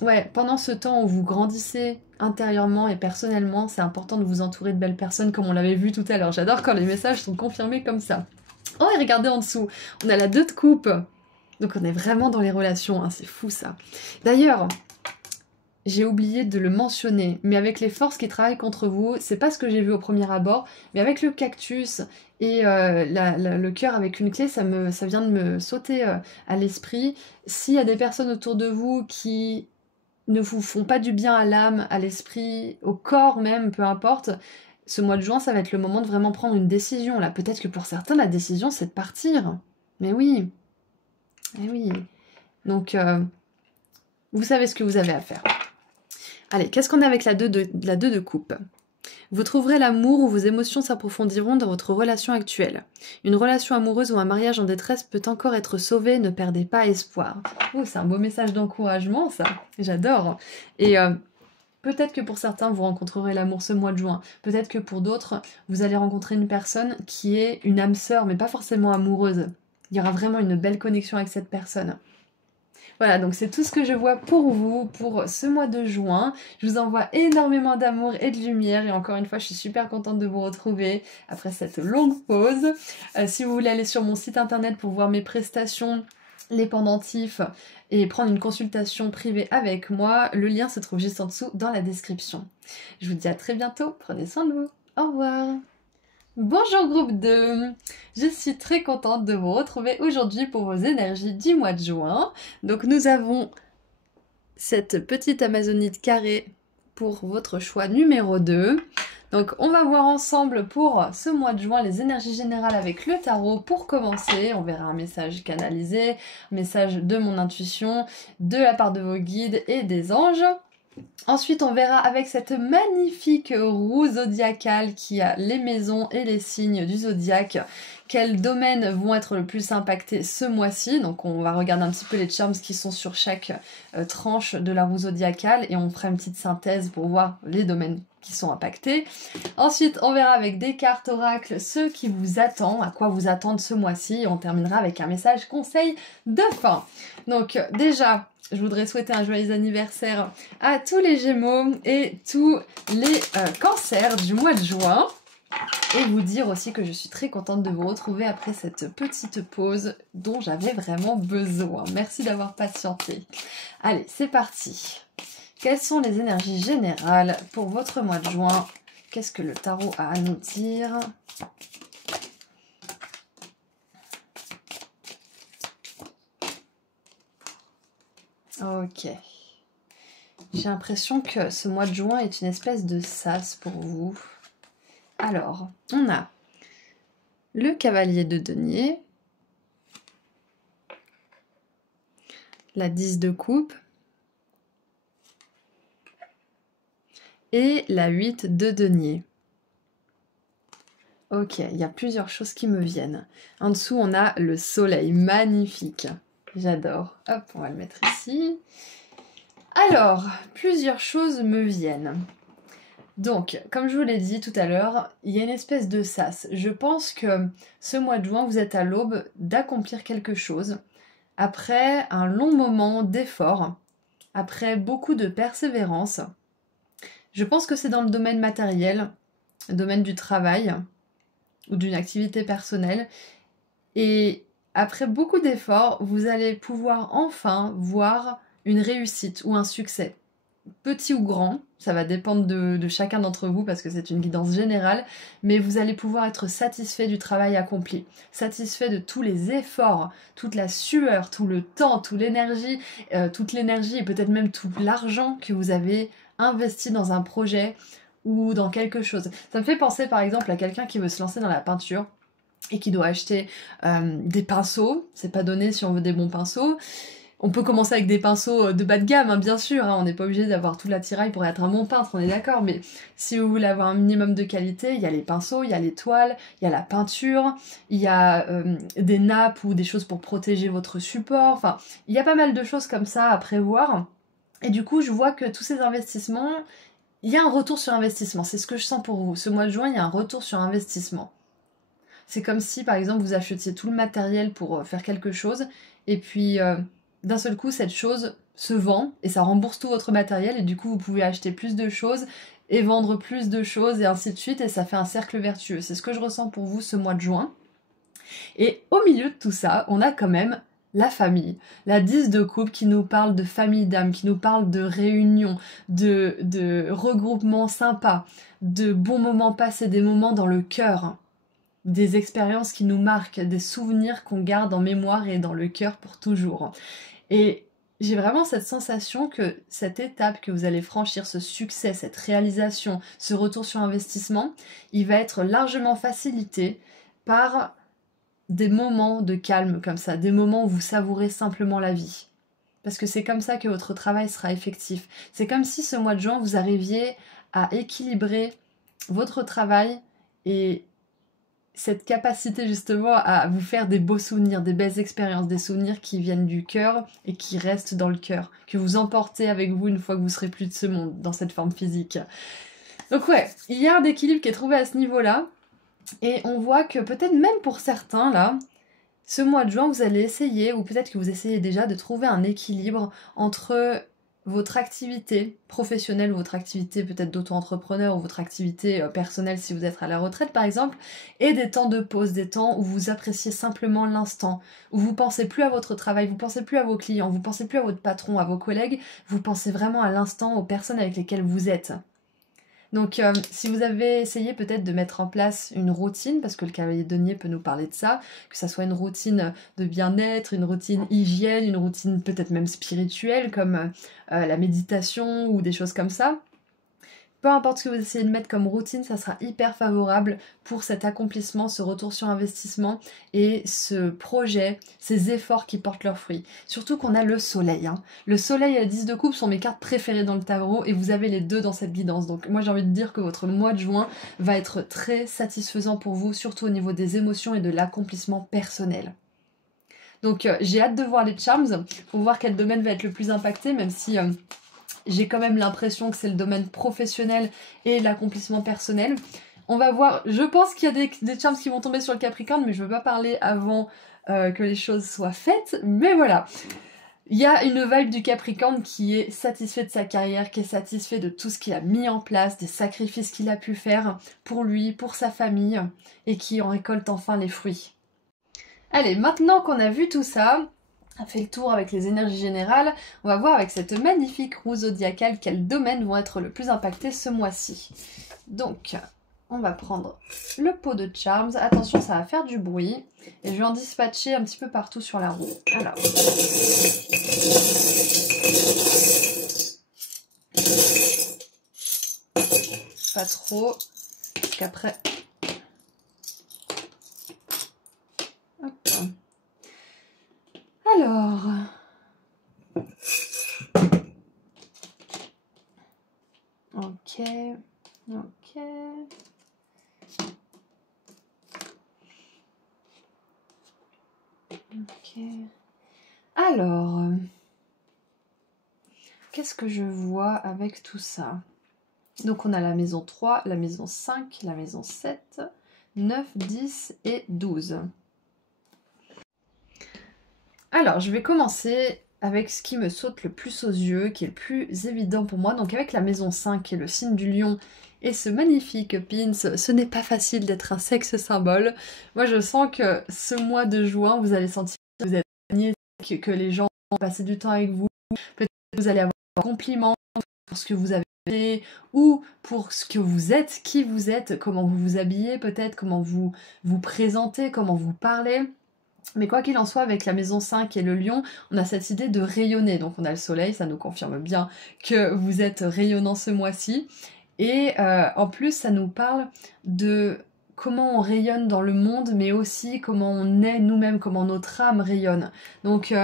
ouais, pendant ce temps où vous grandissez intérieurement et personnellement, c'est important de vous entourer de belles personnes comme on l'avait vu tout à l'heure. J'adore quand les messages sont confirmés comme ça. Oh, et regardez en dessous, on a la 2 de coupe. Donc on est vraiment dans les relations, hein, c'est fou ça. D'ailleurs... J'ai oublié de le mentionner, mais avec les forces qui travaillent contre vous, c'est pas ce que j'ai vu au premier abord, mais avec le cactus et le cœur avec une clé, ça vient de me sauter à l'esprit. S'il y a des personnes autour de vous qui ne vous font pas du bien à l'âme, à l'esprit, au corps même, peu importe, ce mois de juin, ça va être le moment de vraiment prendre une décision. Là, peut-être que pour certains, la décision, c'est de partir. Mais oui. Mais oui. Donc, vous savez ce que vous avez à faire. Allez, qu'est-ce qu'on a avec la 2 de coupe? Vous trouverez l'amour où vos émotions s'approfondiront dans votre relation actuelle. Une relation amoureuse ou un mariage en détresse peut encore être sauvé, ne perdez pas espoir. Oh, c'est un beau message d'encouragement, ça. J'adore. Et peut-être que pour certains, vous rencontrerez l'amour ce mois de juin. Peut-être que pour d'autres, vous allez rencontrer une personne qui est une âme sœur, mais pas forcément amoureuse. Il y aura vraiment une belle connexion avec cette personne. Voilà, donc c'est tout ce que je vois pour vous, pour ce mois de juin. Je vous envoie énormément d'amour et de lumière et encore une fois, je suis super contente de vous retrouver après cette longue pause. Si vous voulez aller sur mon site internet pour voir mes prestations, les pendentifs et prendre une consultation privée avec moi, le lien se trouve juste en dessous dans la description. Je vous dis à très bientôt, prenez soin de vous. Au revoir. Bonjour groupe 2, je suis très contente de vous retrouver aujourd'hui pour vos énergies du mois de juin. Donc nous avons cette petite amazonite carrée pour votre choix numéro 2. Donc on va voir ensemble pour ce mois de juin les énergies générales avec le tarot. Pour commencer, on verra un message canalisé, un message de mon intuition, de la part de vos guides et des anges. Ensuite, on verra avec cette magnifique roue zodiacale qui a les maisons et les signes du zodiaque, quels domaines vont être le plus impactés ce mois-ci. Donc on va regarder un petit peu les charms qui sont sur chaque tranche de la roue zodiacale et on fera une petite synthèse pour voir les domaines qui sont impactés. Ensuite, on verra avec des cartes oracles ce qui vous attend, à quoi vous attendre ce mois-ci. Et on terminera avec un message conseil de fin. Donc déjà, je voudrais souhaiter un joyeux anniversaire à tous les Gémeaux et tous les cancers du mois de juin. Et vous dire aussi que je suis très contente de vous retrouver après cette petite pause dont j'avais vraiment besoin. Merci d'avoir patienté. Allez, c'est parti. Quelles sont les énergies générales pour votre mois de juin? Qu'est-ce que le tarot a à nous dire? Ok. J'ai l'impression que ce mois de juin est une espèce de sas pour vous. Alors, on a le cavalier de denier, la 10 de coupe et la 8 de denier. Ok, il y a plusieurs choses qui me viennent. En dessous, on a le soleil, magnifique. J'adore. Hop, on va le mettre ici. Alors, plusieurs choses me viennent. Donc, comme je vous l'ai dit tout à l'heure, il y a une espèce de sas. Je pense que ce mois de juin, vous êtes à l'aube d'accomplir quelque chose. Après un long moment d'effort, après beaucoup de persévérance. Je pense que c'est dans le domaine matériel, le domaine du travail ou d'une activité personnelle. Et après beaucoup d'efforts, vous allez pouvoir enfin voir une réussite ou un succès. Petit ou grand, ça va dépendre de chacun d'entre vous parce que c'est une guidance générale, mais vous allez pouvoir être satisfait du travail accompli, satisfait de tous les efforts, toute la sueur, tout le temps, toute l'énergie et peut-être même tout l'argent que vous avez investi dans un projet ou dans quelque chose. Ça me fait penser par exemple à quelqu'un qui veut se lancer dans la peinture et qui doit acheter des pinceaux, c'est pas donné si on veut des bons pinceaux. On peut commencer avec des pinceaux de bas de gamme, hein, bien sûr, hein, on n'est pas obligé d'avoir tout l'attirail pour être un bon peintre, on est d'accord, mais si vous voulez avoir un minimum de qualité, il y a les pinceaux, il y a les toiles, il y a la peinture, il y a des nappes ou des choses pour protéger votre support, enfin, il y a pas mal de choses comme ça à prévoir. Et du coup, je vois que tous ces investissements, il y a un retour sur investissement, c'est ce que je sens pour vous. Ce mois de juin, il y a un retour sur investissement. C'est comme si, par exemple, vous achetiez tout le matériel pour faire quelque chose, et puis d'un seul coup, cette chose se vend, et ça rembourse tout votre matériel, et du coup, vous pouvez acheter plus de choses, et vendre plus de choses, et ainsi de suite, et ça fait un cercle vertueux. C'est ce que je ressens pour vous ce mois de juin. Et au milieu de tout ça, on a quand même la famille, la 10 de coupe qui nous parle de famille d'âme, qui nous parle de réunion, de regroupement sympa, de bons moments passés, des moments dans le cœur, des expériences qui nous marquent, des souvenirs qu'on garde en mémoire et dans le cœur pour toujours. Et j'ai vraiment cette sensation que cette étape que vous allez franchir, ce succès, cette réalisation, ce retour sur investissement, il va être largement facilité par des moments de calme comme ça, des moments où vous savourez simplement la vie. Parce que c'est comme ça que votre travail sera effectif. C'est comme si ce mois de juin, vous arriviez à équilibrer votre travail et cette capacité justement à vous faire des beaux souvenirs, des belles expériences, des souvenirs qui viennent du cœur et qui restent dans le cœur, que vous emportez avec vous une fois que vous serez plus de ce monde, dans cette forme physique. Donc ouais, il y a un équilibre qui est trouvé à ce niveau-là, et on voit que peut-être même pour certains là, ce mois de juin, vous allez essayer, ou peut-être que vous essayez déjà, de trouver un équilibre entre votre activité professionnelle, votre activité peut-être d'auto-entrepreneur ou votre activité personnelle si vous êtes à la retraite par exemple, et des temps de pause, des temps où vous appréciez simplement l'instant, où vous pensez plus à votre travail, vous pensez plus à vos clients, vous pensez plus à votre patron, à vos collègues, vous pensez vraiment à l'instant, aux personnes avec lesquelles vous êtes. Donc si vous avez essayé peut-être de mettre en place une routine, parce que le cavalier denier peut nous parler de ça, que ça soit une routine de bien-être, une routine hygiène, une routine peut-être même spirituelle comme la méditation ou des choses comme ça, peu importe ce que vous essayez de mettre comme routine, ça sera hyper favorable pour cet accomplissement, ce retour sur investissement et ce projet, ces efforts qui portent leurs fruits. Surtout qu'on a le soleil. Hein. Le soleil et la 10 de coupe sont mes cartes préférées dans le tarot et vous avez les deux dans cette guidance. Donc moi j'ai envie de dire que votre mois de juin va être très satisfaisant pour vous, surtout au niveau des émotions et de l'accomplissement personnel. Donc j'ai hâte de voir les charms pour voir quel domaine va être le plus impacté, même si... j'ai quand même l'impression que c'est le domaine professionnel et l'accomplissement personnel. On va voir, je pense qu'il y a des charms qui vont tomber sur le Capricorne, mais je ne veux pas parler avant que les choses soient faites. Mais voilà, il y a une vibe du Capricorne qui est satisfait de sa carrière, qui est satisfait de tout ce qu'il a mis en place, des sacrifices qu'il a pu faire pour lui, pour sa famille, et qui en récolte enfin les fruits. Allez, maintenant qu'on a vu tout ça, on a fait le tour avec les énergies générales, on va voir avec cette magnifique roue zodiacale quels domaines vont être le plus impactés ce mois-ci. Donc, on va prendre le pot de charms. Attention, ça va faire du bruit. Et je vais en dispatcher un petit peu partout sur la roue. Alors. Pas trop. Parce qu'après... Hop. Alors... Ok, ok. Ok. Alors, qu'est-ce que je vois avec tout ça? Donc on a la maison 3, la maison 5, la maison 7, 9, 10 et 12. Alors, je vais commencer avec ce qui me saute le plus aux yeux, qui est le plus évident pour moi. Donc avec la maison 5, qui est le signe du lion, et ce magnifique pins, ce n'est pas facile d'être un sexe symbole. Moi, je sens que ce mois de juin, vous allez sentir que vous êtes gagné, que les gens vont passer du temps avec vous. Peut-être que vous allez avoir des compliments pour ce que vous avez fait, ou pour ce que vous êtes, qui vous êtes, comment vous vous habillez peut-être, comment vous vous présentez, comment vous parlez. Mais quoi qu'il en soit, avec la maison 5 et le lion, on a cette idée de rayonner. Donc on a le soleil, ça nous confirme bien que vous êtes rayonnant ce mois-ci. Et en plus, ça nous parle de comment on rayonne dans le monde, mais aussi comment on est nous-mêmes, comment notre âme rayonne. Donc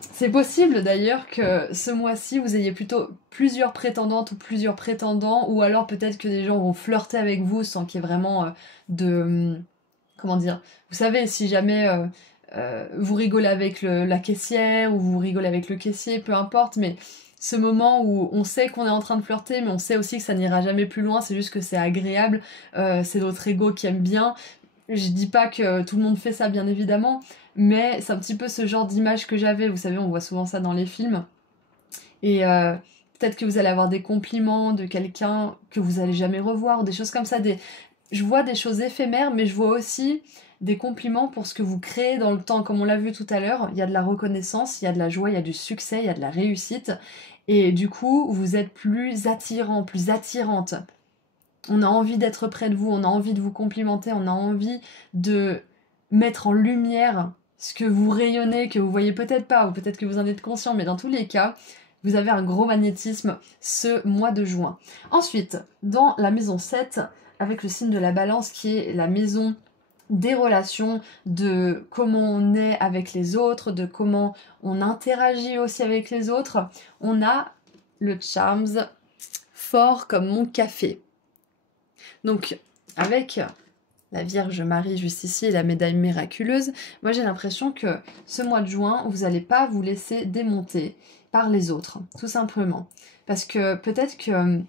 c'est possible d'ailleurs que ce mois-ci, vous ayez plutôt plusieurs prétendantes ou plusieurs prétendants, ou alors peut-être que des gens vont flirter avec vous sans qu'il y ait vraiment de... comment dire? Vous savez, si jamais... vous rigolez avec la caissière ou vous rigolez avec le caissier, peu importe, mais ce moment où on sait qu'on est en train de flirter, mais on sait aussi que ça n'ira jamais plus loin, c'est juste que c'est agréable, c'est notre ego qui aime bien. Je dis pas que tout le monde fait ça, bien évidemment, mais c'est un petit peu ce genre d'image que j'avais, vous savez, on voit souvent ça dans les films, et peut-être que vous allez avoir des compliments de quelqu'un que vous allez jamais revoir, ou des choses comme ça, je vois des choses éphémères, mais je vois aussi des compliments pour ce que vous créez dans le temps. Comme on l'a vu tout à l'heure, il y a de la reconnaissance, il y a de la joie, il y a du succès, il y a de la réussite. Et du coup, vous êtes plus attirant, plus attirante. On a envie d'être près de vous, on a envie de vous complimenter, on a envie de mettre en lumière ce que vous rayonnez, que vous voyez peut-être pas, ou peut-être que vous en êtes conscient, mais dans tous les cas, vous avez un gros magnétisme ce mois de juin. Ensuite, dans la maison 7, avec le signe de la balance qui est la maison des relations, de comment on est avec les autres, de comment on interagit aussi avec les autres, on a le charms fort comme mon café. Donc, avec la Vierge Marie juste ici et la médaille miraculeuse, moi j'ai l'impression que ce mois de juin, vous n'allez pas vous laisser démonter par les autres, tout simplement. Parce que peut-être que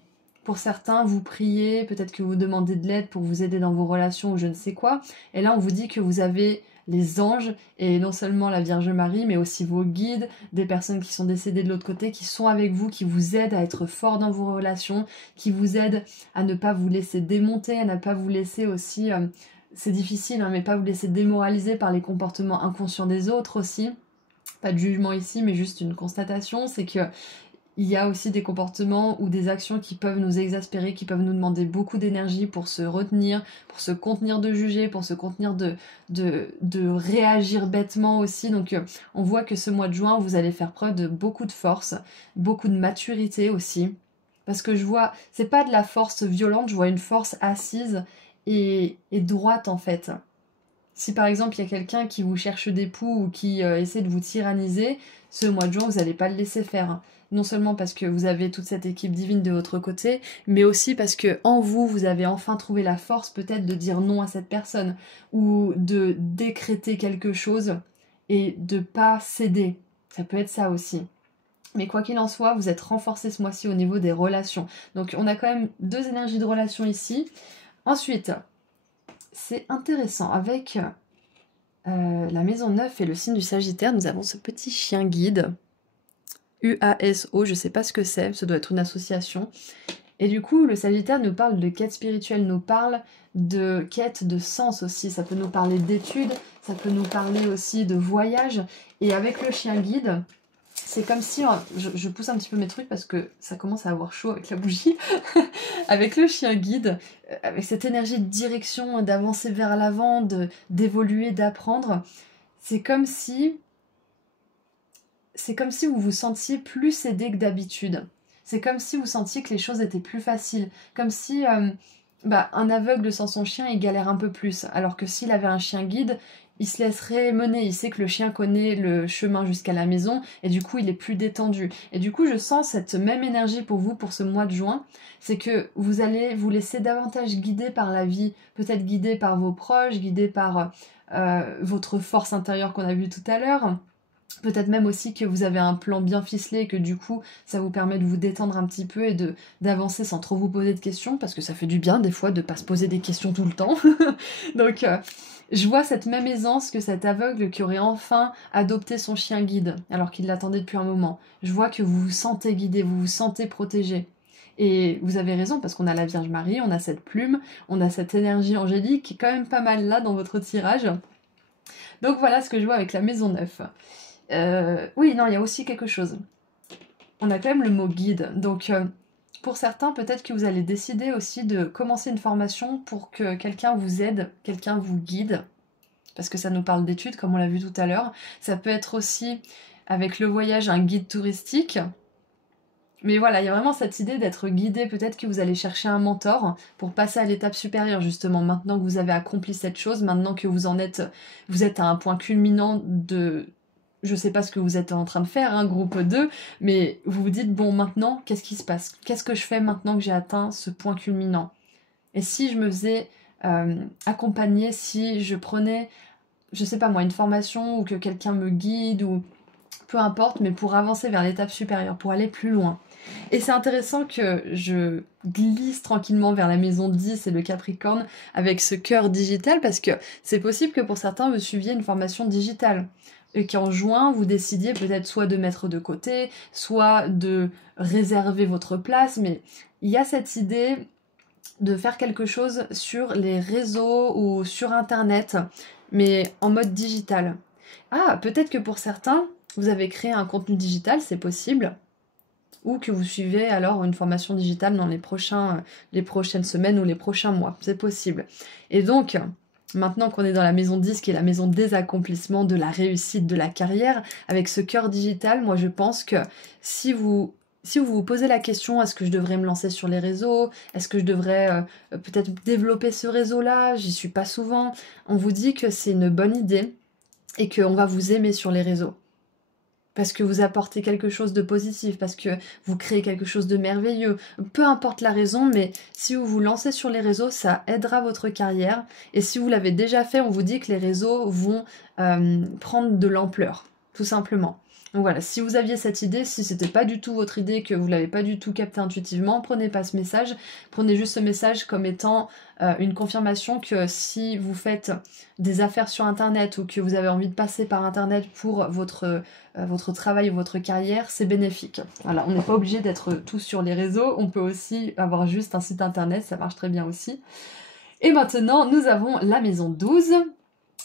pour certains, vous priez, peut-être que vous demandez de l'aide pour vous aider dans vos relations ou je ne sais quoi, et là on vous dit que vous avez les anges, et non seulement la Vierge Marie, mais aussi vos guides, des personnes qui sont décédées de l'autre côté, qui sont avec vous, qui vous aident à être fort dans vos relations, qui vous aident à ne pas vous laisser démonter, à ne pas vous laisser aussi, c'est difficile, hein, mais pas vous laisser démoraliser par les comportements inconscients des autres aussi. Pas de jugement ici, mais juste une constatation, c'est que il y a aussi des comportements ou des actions qui peuvent nous exaspérer, qui peuvent nous demander beaucoup d'énergie pour se retenir, pour se contenir de juger, pour se contenir de réagir bêtement aussi. Donc on voit que ce mois de juin, vous allez faire preuve de beaucoup de force, beaucoup de maturité aussi. Parce que je vois, c'est pas de la force violente, je vois une force assise et droite en fait. Si par exemple il y a quelqu'un qui vous cherche des poux ou qui essaie de vous tyranniser, ce mois de juin, vous n'allez pas le laisser faire. Non seulement parce que vous avez toute cette équipe divine de votre côté, mais aussi parce que en vous, vous avez enfin trouvé la force peut-être de dire non à cette personne ou de décréter quelque chose et de pas céder. Ça peut être ça aussi. Mais quoi qu'il en soit, vous êtes renforcé ce mois-ci au niveau des relations. Donc on a quand même 2 énergies de relation ici. Ensuite, c'est intéressant, avec la maison 9 et le signe du Sagittaire, nous avons ce petit chien guide, UASO, je ne sais pas ce que c'est, ça doit être une association. Et du coup, le Sagittaire nous parle de quête spirituelle, nous parle de quête de sens aussi, ça peut nous parler d'études, ça peut nous parler aussi de voyage. Et avec le chien guide, c'est comme si, je pousse un petit peu mes trucs parce que ça commence à avoir chaud avec la bougie, avec le chien guide, avec cette énergie de direction, d'avancer vers l'avant, d'évoluer, d'apprendre, c'est comme si vous vous sentiez plus aidé que d'habitude. C'est comme si vous sentiez que les choses étaient plus faciles, comme si un aveugle sans son chien, il galère un peu plus, alors que s'il avait un chien guide, il se laisserait mener, il sait que le chien connaît le chemin jusqu'à la maison, et du coup il est plus détendu. Et du coup je sens cette même énergie pour vous pour ce mois de juin, c'est que vous allez vous laisser davantage guider par la vie, peut-être guider par vos proches, guider par votre force intérieure qu'on a vue tout à l'heure. Peut-être même aussi que vous avez un plan bien ficelé et que du coup ça vous permet de vous détendre un petit peu et d'avancer sans trop vous poser de questions, parce que ça fait du bien des fois de pas se poser des questions tout le temps. Donc je vois cette même aisance que cet aveugle qui aurait enfin adopté son chien guide alors qu'il l'attendait depuis un moment. Je vois que vous vous sentez guidé, vous vous sentez protégé. Et vous avez raison, parce qu'on a la Vierge Marie, on a cette plume, on a cette énergie angélique qui est quand même pas mal là dans votre tirage. Donc voilà ce que je vois avec la maison 9. Oui, non, il y a aussi quelque chose. On a quand même le mot guide. Donc, pour certains, peut-être que vous allez décider aussi de commencer une formation pour que quelqu'un vous aide, quelqu'un vous guide. Parce que ça nous parle d'études, comme on l'a vu tout à l'heure. Ça peut être aussi, avec le voyage, un guide touristique. Mais voilà, il y a vraiment cette idée d'être guidé. Peut-être que vous allez chercher un mentor pour passer à l'étape supérieure, justement. Maintenant que vous avez accompli cette chose, maintenant que vous êtes à un point culminant de... Je sais pas ce que vous êtes en train de faire, hein, groupe 2, mais vous vous dites, bon, maintenant, qu'est-ce qui se passe? Qu'est-ce que je fais maintenant que j'ai atteint ce point culminant? Et si je me faisais accompagner, si je prenais, je sais pas moi, une formation ou que quelqu'un me guide ou peu importe, mais pour avancer vers l'étape supérieure, pour aller plus loin. Et c'est intéressant que je glisse tranquillement vers la maison 10 et le Capricorne avec ce cœur digital, parce que c'est possible que pour certains vous suiviez une formation digitale et qu'en juin vous décidiez peut-être soit de mettre de côté, soit de réserver votre place, mais il y a cette idée de faire quelque chose sur les réseaux ou sur internet, mais en mode digital. Ah, peut-être que pour certains, vous avez créé un contenu digital, c'est possible, ou que vous suivez alors une formation digitale dans les prochaines semaines ou les prochains mois, c'est possible. Et donc, maintenant qu'on est dans la maison 10, qui est la maison des accomplissements, de la réussite, de la carrière, avec ce cœur digital, moi je pense que si vous vous posez la question, est-ce que je devrais me lancer sur les réseaux? Est-ce que je devrais peut-être développer ce réseau-là? J'y suis pas souvent. On vous dit que c'est une bonne idée et qu'on va vous aimer sur les réseaux. Parce que vous apportez quelque chose de positif, parce que vous créez quelque chose de merveilleux. Peu importe la raison, mais si vous vous lancez sur les réseaux, ça aidera votre carrière. Et si vous l'avez déjà fait, on vous dit que les réseaux vont prendre de l'ampleur, tout simplement. Donc voilà, si vous aviez cette idée, si c'était pas du tout votre idée, que vous l'avez pas du tout capté intuitivement, prenez pas ce message, prenez juste ce message comme étant une confirmation que si vous faites des affaires sur internet ou que vous avez envie de passer par internet pour votre travail ou votre carrière, c'est bénéfique. Voilà, on n'est pas obligé d'être tous sur les réseaux, on peut aussi avoir juste un site internet, ça marche très bien aussi. Et maintenant, nous avons la maison 12,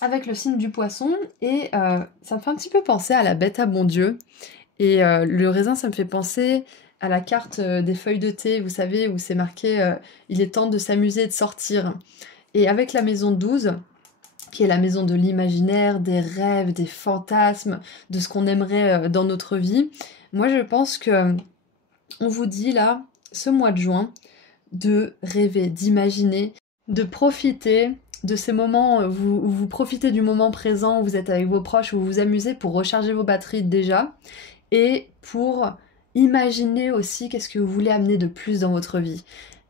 avec le signe du poisson, et ça me fait un petit peu penser à la bête à bon Dieu. Et le raisin, ça me fait penser à la carte des feuilles de thé, vous savez, où c'est marqué il est temps de s'amuser et de sortir. Et avec la maison 12, qui est la maison de l'imaginaire, des rêves, des fantasmes, de ce qu'on aimerait dans notre vie, moi je pense que on vous dit là, ce mois de juin, de rêver, d'imaginer, de profiter de ces moments où vous profitez du moment présent, où vous êtes avec vos proches, où vous vous amusez pour recharger vos batteries déjà, et pour imaginer aussi qu'est-ce que vous voulez amener de plus dans votre vie.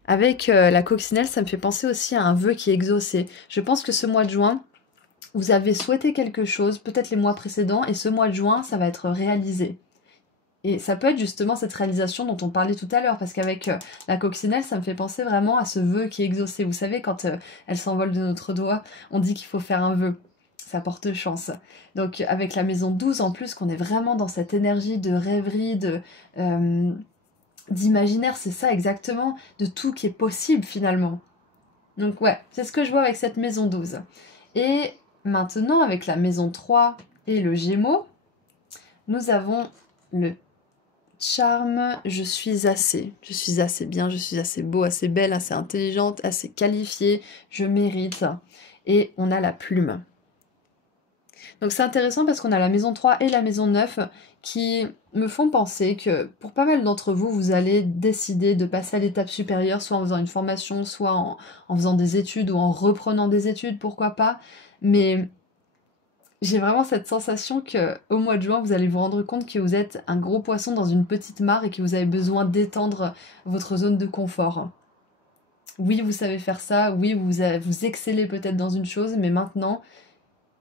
Avec la coccinelle, ça me fait penser aussi à un vœu qui est exaucé. Je pense que ce mois de juin, vous avez souhaité quelque chose, peut-être les mois précédents, et ce mois de juin, ça va être réalisé. Et ça peut être justement cette réalisation dont on parlait tout à l'heure, parce qu'avec la coccinelle, ça me fait penser vraiment à ce vœu qui est exaucé. Vous savez, quand elle s'envole de notre doigt, on dit qu'il faut faire un vœu. Ça porte chance. Donc avec la maison 12 en plus, qu'on est vraiment dans cette énergie de rêverie, d'imaginaire, c'est ça exactement, de tout qui est possible finalement. Donc ouais, c'est ce que je vois avec cette maison 12. Et maintenant, avec la maison 3 et le Gémeaux, nous avons le charme, je suis assez bien, je suis assez beau, assez belle, assez intelligente, assez qualifiée, je mérite. Et on a la plume. Donc c'est intéressant parce qu'on a la maison 3 et la maison 9 qui me font penser que pour pas mal d'entre vous, vous allez décider de passer à l'étape supérieure, soit en faisant une formation, soit en faisant des études ou en reprenant des études, pourquoi pas. Mais j'ai vraiment cette sensation que au mois de juin, vous allez vous rendre compte que vous êtes un gros poisson dans une petite mare et que vous avez besoin d'étendre votre zone de confort. Oui, vous savez faire ça, oui, vous excellez peut-être dans une chose, mais maintenant,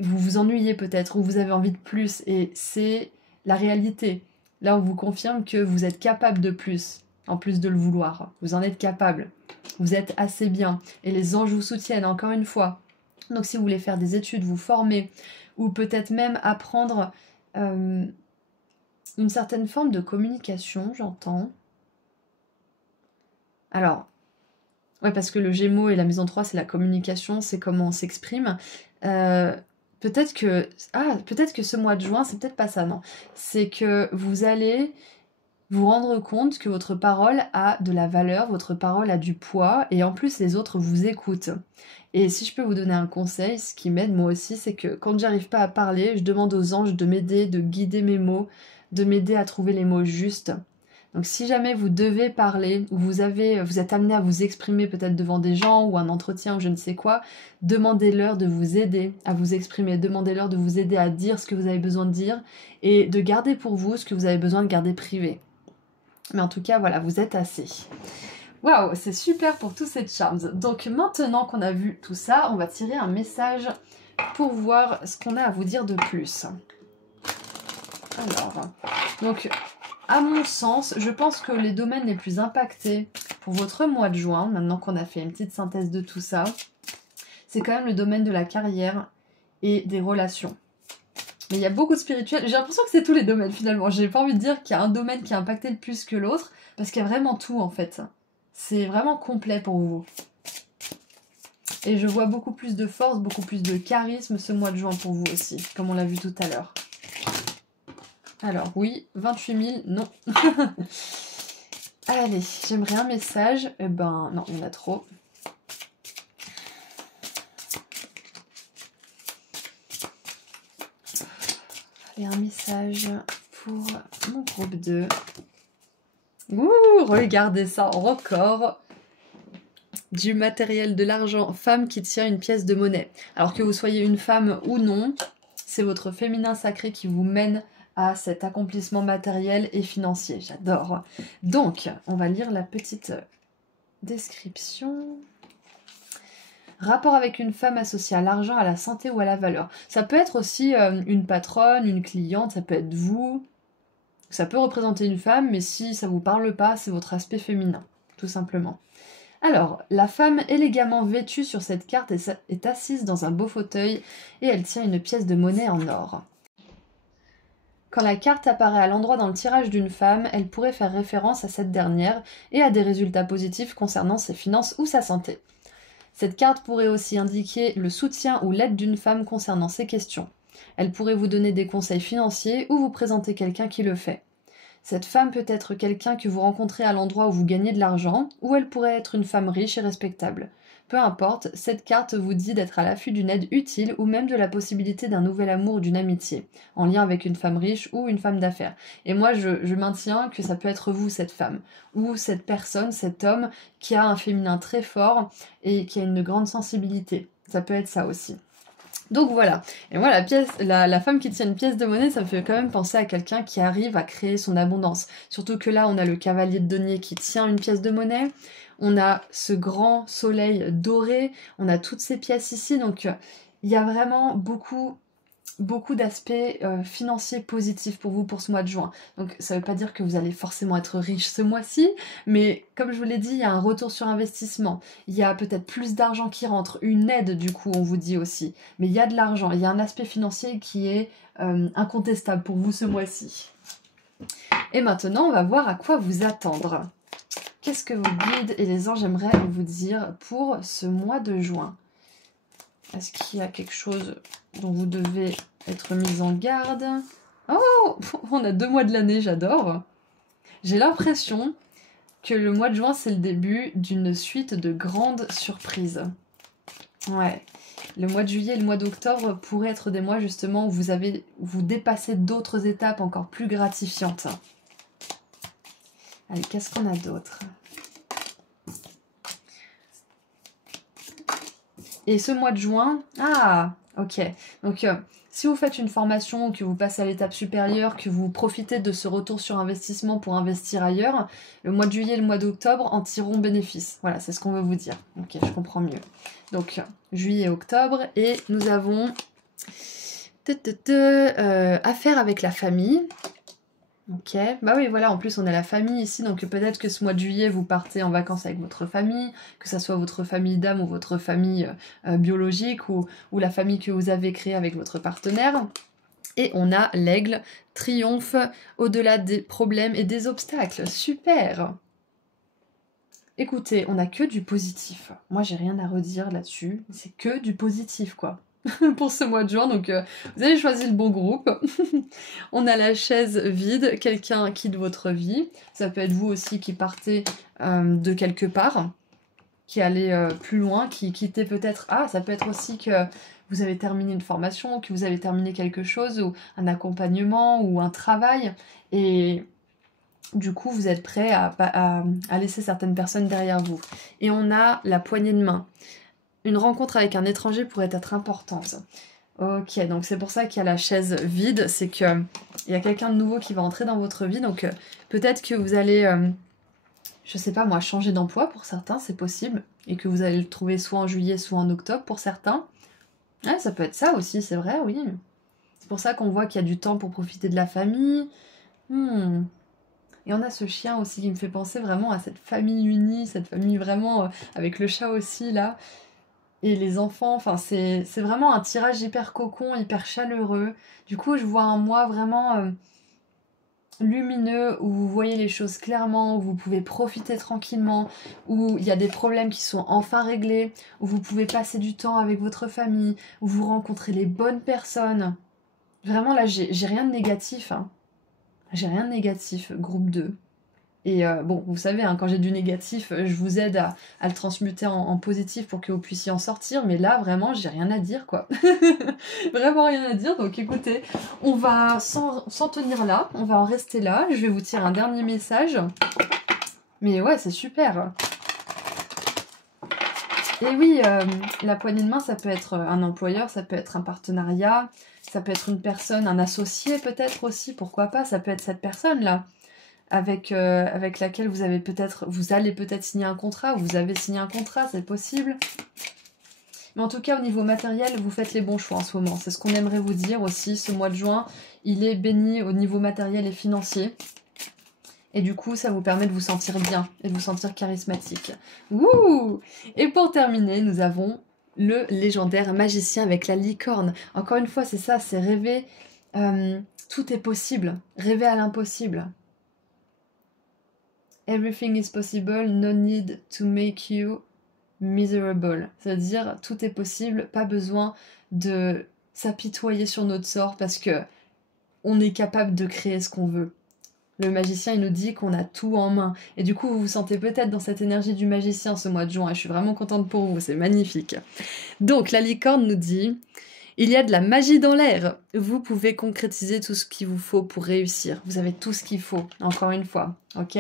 vous vous ennuyez peut-être ou vous avez envie de plus et c'est la réalité. Là, on vous confirme que vous êtes capable de plus, en plus de le vouloir. Vous en êtes capable. Vous êtes assez bien et les anges vous soutiennent, encore une fois. Donc si vous voulez faire des études, vous former, ou peut-être même apprendre une certaine forme de communication, j'entends. Alors, ouais, parce que le Gémeaux et la maison 3, c'est la communication, c'est comment on s'exprime. Peut-être que ce mois de juin, c'est peut-être pas ça, non. C'est que vous allez vous rendre compte que votre parole a de la valeur, votre parole a du poids, et en plus les autres vous écoutent. Et si je peux vous donner un conseil, ce qui m'aide moi aussi, c'est que quand j'arrive pas à parler, je demande aux anges de m'aider, de guider mes mots, de m'aider à trouver les mots justes. Donc si jamais vous devez parler, ou vous êtes amené à vous exprimer peut-être devant des gens, ou un entretien, ou je ne sais quoi, demandez-leur de vous aider à vous exprimer, demandez-leur de vous aider à dire ce que vous avez besoin de dire, et de garder pour vous ce que vous avez besoin de garder privé. Mais en tout cas, voilà, vous êtes assez. Waouh, c'est super pour tous ces charms. Donc maintenant qu'on a vu tout ça, on va tirer un message pour voir ce qu'on a à vous dire de plus. Alors, donc, à mon sens, je pense que les domaines les plus impactés pour votre mois de juin, maintenant qu'on a fait une petite synthèse de tout ça, c'est quand même le domaine de la carrière et des relations. Mais il y a beaucoup de spirituel. J'ai l'impression que c'est tous les domaines finalement. J'ai pas envie de dire qu'il y a un domaine qui a impacté le plus que l'autre, parce qu'il y a vraiment tout en fait. C'est vraiment complet pour vous. Et je vois beaucoup plus de force, beaucoup plus de charisme ce mois de juin pour vous aussi, comme on l'a vu tout à l'heure. Alors oui, 28 000, non. Allez, j'aimerais un message. Eh ben non, il y en a trop. Allez, un message pour mon groupe 2. Ouh, regardez ça, record du matériel, de l'argent, femme qui tient une pièce de monnaie. Alors que vous soyez une femme ou non, c'est votre féminin sacré qui vous mène à cet accomplissement matériel et financier. J'adore. Donc, on va lire la petite description. Rapport avec une femme associée à l'argent, à la santé ou à la valeur. Ça peut être aussi une patronne, une cliente, ça peut être vous. Ça peut représenter une femme, mais si ça vous parle pas, c'est votre aspect féminin, tout simplement. Alors, la femme élégamment vêtue sur cette carte est assise dans un beau fauteuil et elle tient une pièce de monnaie en or. Quand la carte apparaît à l'endroit dans le tirage d'une femme, elle pourrait faire référence à cette dernière et à des résultats positifs concernant ses finances ou sa santé. Cette carte pourrait aussi indiquer le soutien ou l'aide d'une femme concernant ces questions. Elle pourrait vous donner des conseils financiers ou vous présenter quelqu'un qui le fait. Cette femme peut être quelqu'un que vous rencontrez à l'endroit où vous gagnez de l'argent, ou elle pourrait être une femme riche et respectable. Peu importe, cette carte vous dit d'être à l'affût d'une aide utile ou même de la possibilité d'un nouvel amour ou d'une amitié, en lien avec une femme riche ou une femme d'affaires. Et moi, je maintiens que ça peut être vous, cette femme, ou cette personne, cet homme qui a un féminin très fort et qui a une grande sensibilité. Ça peut être ça aussi. Donc voilà, et moi la femme qui tient une pièce de monnaie, ça me fait quand même penser à quelqu'un qui arrive à créer son abondance. Surtout que là, on a le cavalier de denier qui tient une pièce de monnaie, on a ce grand soleil doré, on a toutes ces pièces ici, donc il y a vraiment beaucoup d'aspects financiers positifs pour vous pour ce mois de juin. Donc ça veut pas dire que vous allez forcément être riche ce mois-ci, mais comme je vous l'ai dit, il y a un retour sur investissement, il y a peut-être plus d'argent qui rentre, une aide du coup on vous dit aussi, mais il y a de l'argent, il y a un aspect financier qui est incontestable pour vous ce mois-ci. Et maintenant on va voir à quoi vous attendre. Qu'est-ce que vos guides et les anges aimeraient vous dire pour ce mois de juin? Est-ce qu'il y a quelque chose dont vous devez être mis en garde? Oh, on a 2 mois de l'année, j'adore. J'ai l'impression que le mois de juin, c'est le début d'une suite de grandes surprises. Ouais. Le mois de juillet et le mois d'octobre pourraient être des mois justement où vous dépassez d'autres étapes encore plus gratifiantes. Allez, qu'est-ce qu'on a d'autre? Et ce mois de juin, ah, ok. Donc, si vous faites une formation, que vous passez à l'étape supérieure, que vous profitez de ce retour sur investissement pour investir ailleurs, le mois de juillet et le mois d'octobre en tireront bénéfice. Voilà, c'est ce qu'on veut vous dire. Ok, je comprends mieux. Donc, juillet et octobre, et nous avons affaire avec la famille. Ok, bah oui, voilà, en plus on a la famille ici, donc peut-être que ce mois de juillet vous partez en vacances avec votre famille, que ça soit votre famille d'âme ou votre famille biologique ou la famille que vous avez créée avec votre partenaire. Et on a l'aigle, triomphe au-delà des problèmes et des obstacles. Super! Écoutez, on n'a que du positif. Moi j'ai rien à redire là-dessus, c'est que du positif quoi. Pour ce mois de juin, donc vous avez choisi le bon groupe. On a la chaise vide, quelqu'un quitte votre vie, ça peut être vous aussi qui partez de quelque part, qui allez plus loin, qui quittez peut-être, ça peut être aussi que vous avez terminé une formation, que vous avez terminé quelque chose, ou un accompagnement, ou un travail, et du coup vous êtes prêt à laisser certaines personnes derrière vous. Et on a la poignée de main. Une rencontre avec un étranger pourrait être importante. Ok, donc c'est pour ça qu'il y a la chaise vide, c'est qu'il y a quelqu'un de nouveau qui va entrer dans votre vie, donc peut-être que vous allez, je sais pas moi, changer d'emploi pour certains, c'est possible, et que vous allez le trouver soit en juillet, soit en octobre pour certains. Ah, ça peut être ça aussi, c'est vrai, oui. C'est pour ça qu'on voit qu'il y a du temps pour profiter de la famille. Et on a ce chien aussi qui me fait penser vraiment à cette famille unie, cette famille vraiment avec le chat aussi là. Et les enfants, enfin c'est vraiment un tirage hyper cocon, hyper chaleureux. Du coup, je vois un mois vraiment lumineux, où vous voyez les choses clairement, où vous pouvez profiter tranquillement, où il y a des problèmes qui sont enfin réglés, où vous pouvez passer du temps avec votre famille, où vous rencontrez les bonnes personnes. Vraiment là, j'ai rien de négatif. Hein. J'ai rien de négatif, groupe 2. Et bon, vous savez, hein, quand j'ai du négatif, je vous aide à le transmuter en positif pour que vous puissiez en sortir. Mais là, vraiment, j'ai rien à dire, quoi. Vraiment rien à dire. Donc écoutez, on va s'en tenir là. On va en rester là. Je vais vous tirer un dernier message. Mais ouais, c'est super. Et oui, la poignée de main, ça peut être un employeur, ça peut être un partenariat, ça peut être une personne, un associé peut-être aussi, pourquoi pas. Ça peut être cette personne-là. Avec laquelle vous allez peut-être signer un contrat, ou vous avez signé un contrat, c'est possible. Mais en tout cas, au niveau matériel, vous faites les bons choix en ce moment. C'est ce qu'on aimerait vous dire aussi. Ce mois de juin, il est béni au niveau matériel et financier. Et du coup, ça vous permet de vous sentir bien et de vous sentir charismatique. Wouh! Et pour terminer, nous avons le légendaire magicien avec la licorne. Encore une fois, c'est ça, c'est rêver. Tout est possible. Rêver à l'impossible. Everything is possible, no need to make you miserable. C'est-à-dire, tout est possible, pas besoin de s'apitoyer sur notre sort parce que on est capable de créer ce qu'on veut. Le magicien, il nous dit qu'on a tout en main. Et du coup, vous vous sentez peut-être dans cette énergie du magicien ce mois de juin. Et je suis vraiment contente pour vous, c'est magnifique. Donc, la licorne nous dit... Il y a de la magie dans l'air. Vous pouvez concrétiser tout ce qu'il vous faut pour réussir. Vous avez tout ce qu'il faut, encore une fois. Ok ?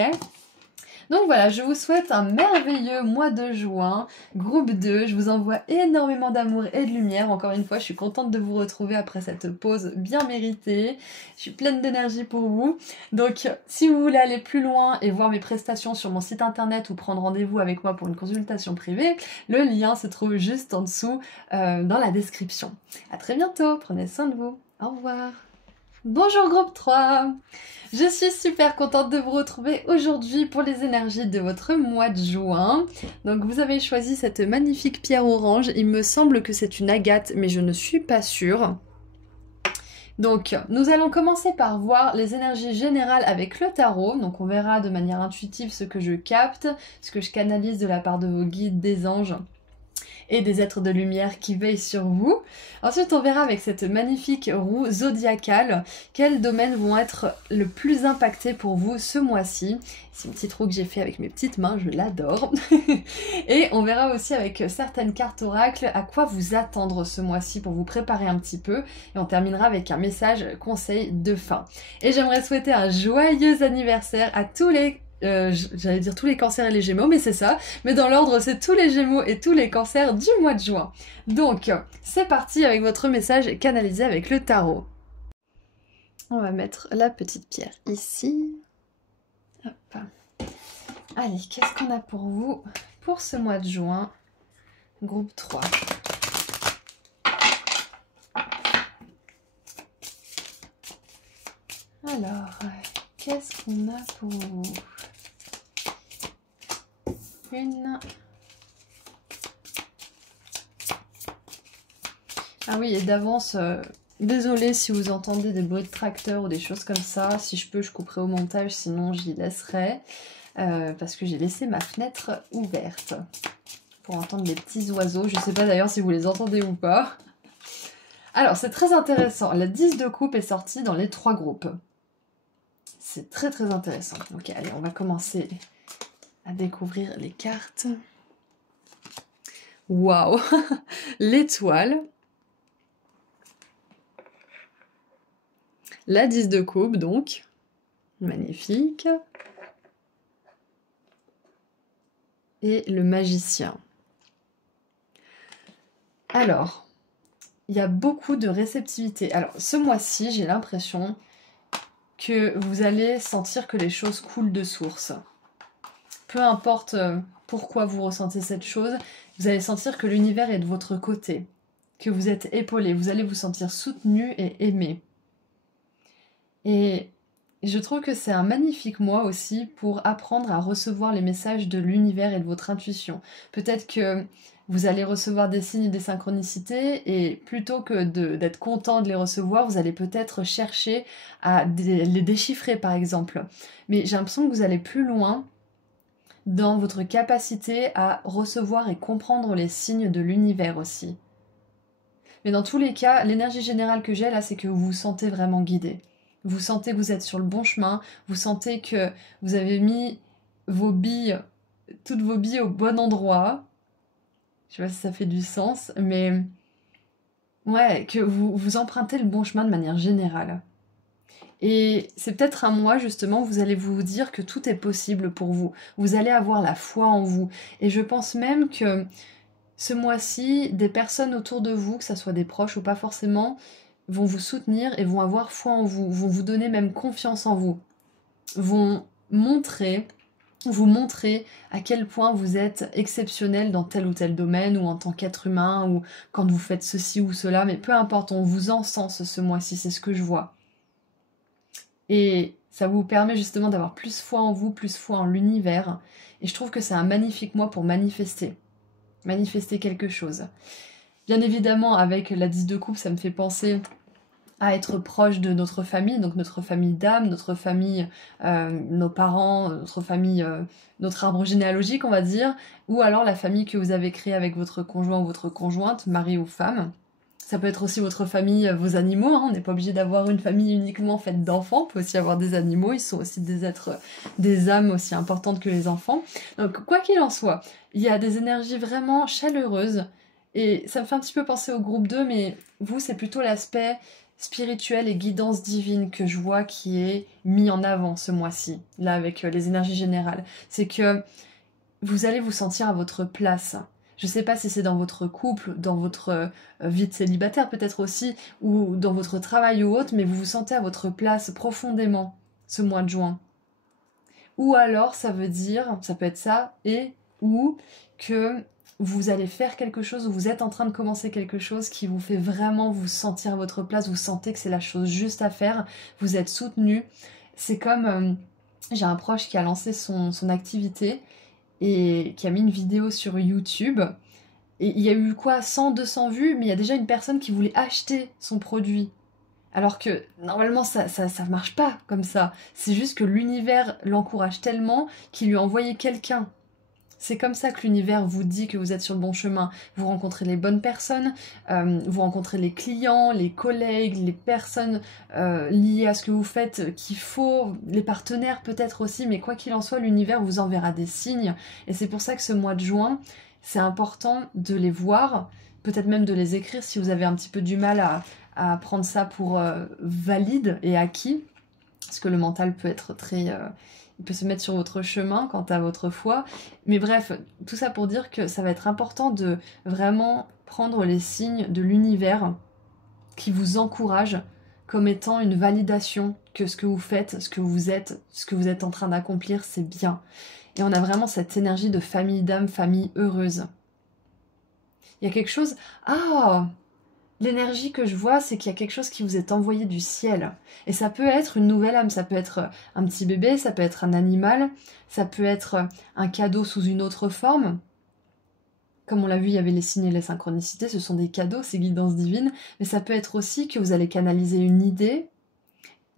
Donc voilà, je vous souhaite un merveilleux mois de juin, groupe 2, je vous envoie énormément d'amour et de lumière. Encore une fois, je suis contente de vous retrouver après cette pause bien méritée. Je suis pleine d'énergie pour vous. Donc si vous voulez aller plus loin et voir mes prestations sur mon site internet ou prendre rendez-vous avec moi pour une consultation privée, le lien se trouve juste en dessous dans la description. À très bientôt, prenez soin de vous. Au revoir. Bonjour groupe 3. Je suis super contente de vous retrouver aujourd'hui pour les énergies de votre mois de juin. Donc vous avez choisi cette magnifique pierre orange. Il me semble que c'est une agate, mais je ne suis pas sûre. Donc nous allons commencer par voir les énergies générales avec le tarot. Donc on verra de manière intuitive ce que je capte, ce que je canalise de la part de vos guides, des anges et des êtres de lumière qui veillent sur vous. Ensuite, on verra avec cette magnifique roue zodiacale quels domaines vont être le plus impactés pour vous ce mois-ci. C'est une petite roue que j'ai fait avec mes petites mains, je l'adore. Et on verra aussi avec certaines cartes oracles à quoi vous attendre ce mois-ci pour vous préparer un petit peu. Et on terminera avec un message conseil de fin. Et j'aimerais souhaiter un joyeux anniversaire à tous les j'allais dire tous les cancers et les gémeaux, mais c'est ça. Mais dans l'ordre, c'est tous les gémeaux et tous les cancers du mois de juin. Donc, c'est parti avec votre message canalisé avec le tarot. On va mettre la petite pierre ici. Hop. Allez, qu'est-ce qu'on a pour vous pour ce mois de juin? Groupe 3. Alors, qu'est-ce qu'on a pour vous? Ah oui, et d'avance, désolée si vous entendez des bruits de tracteur ou des choses comme ça. Si je peux, je couperai au montage, sinon j'y laisserai. Parce que j'ai laissé ma fenêtre ouverte pour entendre les petits oiseaux. Je ne sais pas d'ailleurs si vous les entendez ou pas. Alors, c'est très intéressant. La 10 de coupe est sortie dans les 3 groupes. C'est très très intéressant. Ok, allez, on va commencer à découvrir les cartes. Waouh. L'étoile. La 10 de coupe, donc. Magnifique. Et le magicien. Alors, il y a beaucoup de réceptivité. Alors, ce mois-ci, j'ai l'impression que vous allez sentir que les choses coulent de source. Peu importe pourquoi vous ressentez cette chose, vous allez sentir que l'univers est de votre côté, que vous êtes épaulé, vous allez vous sentir soutenu et aimé. Et je trouve que c'est un magnifique mois aussi pour apprendre à recevoir les messages de l'univers et de votre intuition. Peut-être que vous allez recevoir des signes et des synchronicités et plutôt que d'être content de les recevoir, vous allez peut-être chercher à les déchiffrer par exemple. Mais j'ai l'impression que vous allez plus loin dans votre capacité à recevoir et comprendre les signes de l'univers aussi. Mais dans tous les cas, l'énergie générale que j'ai là, c'est que vous vous sentez vraiment guidé. Vous sentez que vous êtes sur le bon chemin, vous sentez que vous avez mis vos billes, toutes vos billes au bon endroit. Je sais pas si ça fait du sens, mais ouais, que vous empruntez le bon chemin de manière générale. Et c'est peut-être un mois, justement, où vous allez vous dire que tout est possible pour vous. Vous allez avoir la foi en vous. Et je pense même que ce mois-ci, des personnes autour de vous, que ce soit des proches ou pas forcément, vont vous soutenir et vont avoir foi en vous, vont vous donner même confiance en vous, vont montrer vous montrer à quel point vous êtes exceptionnel dans tel ou tel domaine, ou en tant qu'être humain, ou quand vous faites ceci ou cela, mais peu importe, on vous encense ce mois-ci, c'est ce que je vois. Et ça vous permet justement d'avoir plus foi en vous, plus foi en l'univers, et je trouve que c'est un magnifique mois pour manifester quelque chose. Bien évidemment, avec la 10 de coupe, ça me fait penser à être proche de notre famille, donc notre famille d'âme, notre famille, nos parents, notre famille, notre arbre généalogique, on va dire, ou alors la famille que vous avez créée avec votre conjoint ou votre conjointe, mari ou femme. Ça peut être aussi votre famille, vos animaux, hein. On n'est pas obligé d'avoir une famille uniquement faite d'enfants, on peut aussi avoir des animaux, ils sont aussi des êtres, des âmes aussi importantes que les enfants. Donc quoi qu'il en soit, il y a des énergies vraiment chaleureuses, et ça me fait un petit peu penser au groupe 2, mais vous, c'est plutôt l'aspect spirituel et guidance divine que je vois qui est mis en avant ce mois-ci, là avec les énergies générales. C'est que vous allez vous sentir à votre place. Je sais pas si c'est dans votre couple, dans votre vie de célibataire peut-être aussi, ou dans votre travail ou autre, mais vous vous sentez à votre place profondément ce mois de juin. Ou alors ça veut dire, ça peut être ça, et ou que vous allez faire quelque chose, ou vous êtes en train de commencer quelque chose qui vous fait vraiment vous sentir à votre place, vous sentez que c'est la chose juste à faire, vous êtes soutenu. C'est comme, j'ai un proche qui a lancé son activité, et qui a mis une vidéo sur YouTube, et il y a eu quoi, 100, 200 vues, mais il y a déjà une personne qui voulait acheter son produit. Alors que normalement ça marche pas comme ça. C'est juste que l'univers l'encourage tellement qu'il lui a envoyé quelqu'un. C'est comme ça que l'univers vous dit que vous êtes sur le bon chemin. Vous rencontrez les bonnes personnes, vous rencontrez les clients, les collègues, les personnes liées à ce que vous faites qu'il faut, les partenaires peut-être aussi, mais quoi qu'il en soit, l'univers vous enverra des signes. Et c'est pour ça que ce mois de juin, c'est important de les voir, peut-être même de les écrire si vous avez un petit peu du mal à prendre ça pour valide et acquis, parce que le mental peut être très... il peut se mettre sur votre chemin quant à votre foi. Mais bref, tout ça pour dire que ça va être important de vraiment prendre les signes de l'univers qui vous encourage comme étant une validation que ce que vous faites, ce que vous êtes en train d'accomplir, c'est bien. Et on a vraiment cette énergie de famille d'âme, famille heureuse. Il y a quelque chose... Ah, l'énergie que je vois, c'est qu'il y a quelque chose qui vous est envoyé du ciel. Et ça peut être une nouvelle âme, ça peut être un petit bébé, ça peut être un animal, ça peut être un cadeau sous une autre forme. Comme on l'a vu, il y avait les signes et les synchronicités, ce sont des cadeaux, ces guidances divines. Mais ça peut être aussi que vous allez canaliser une idée,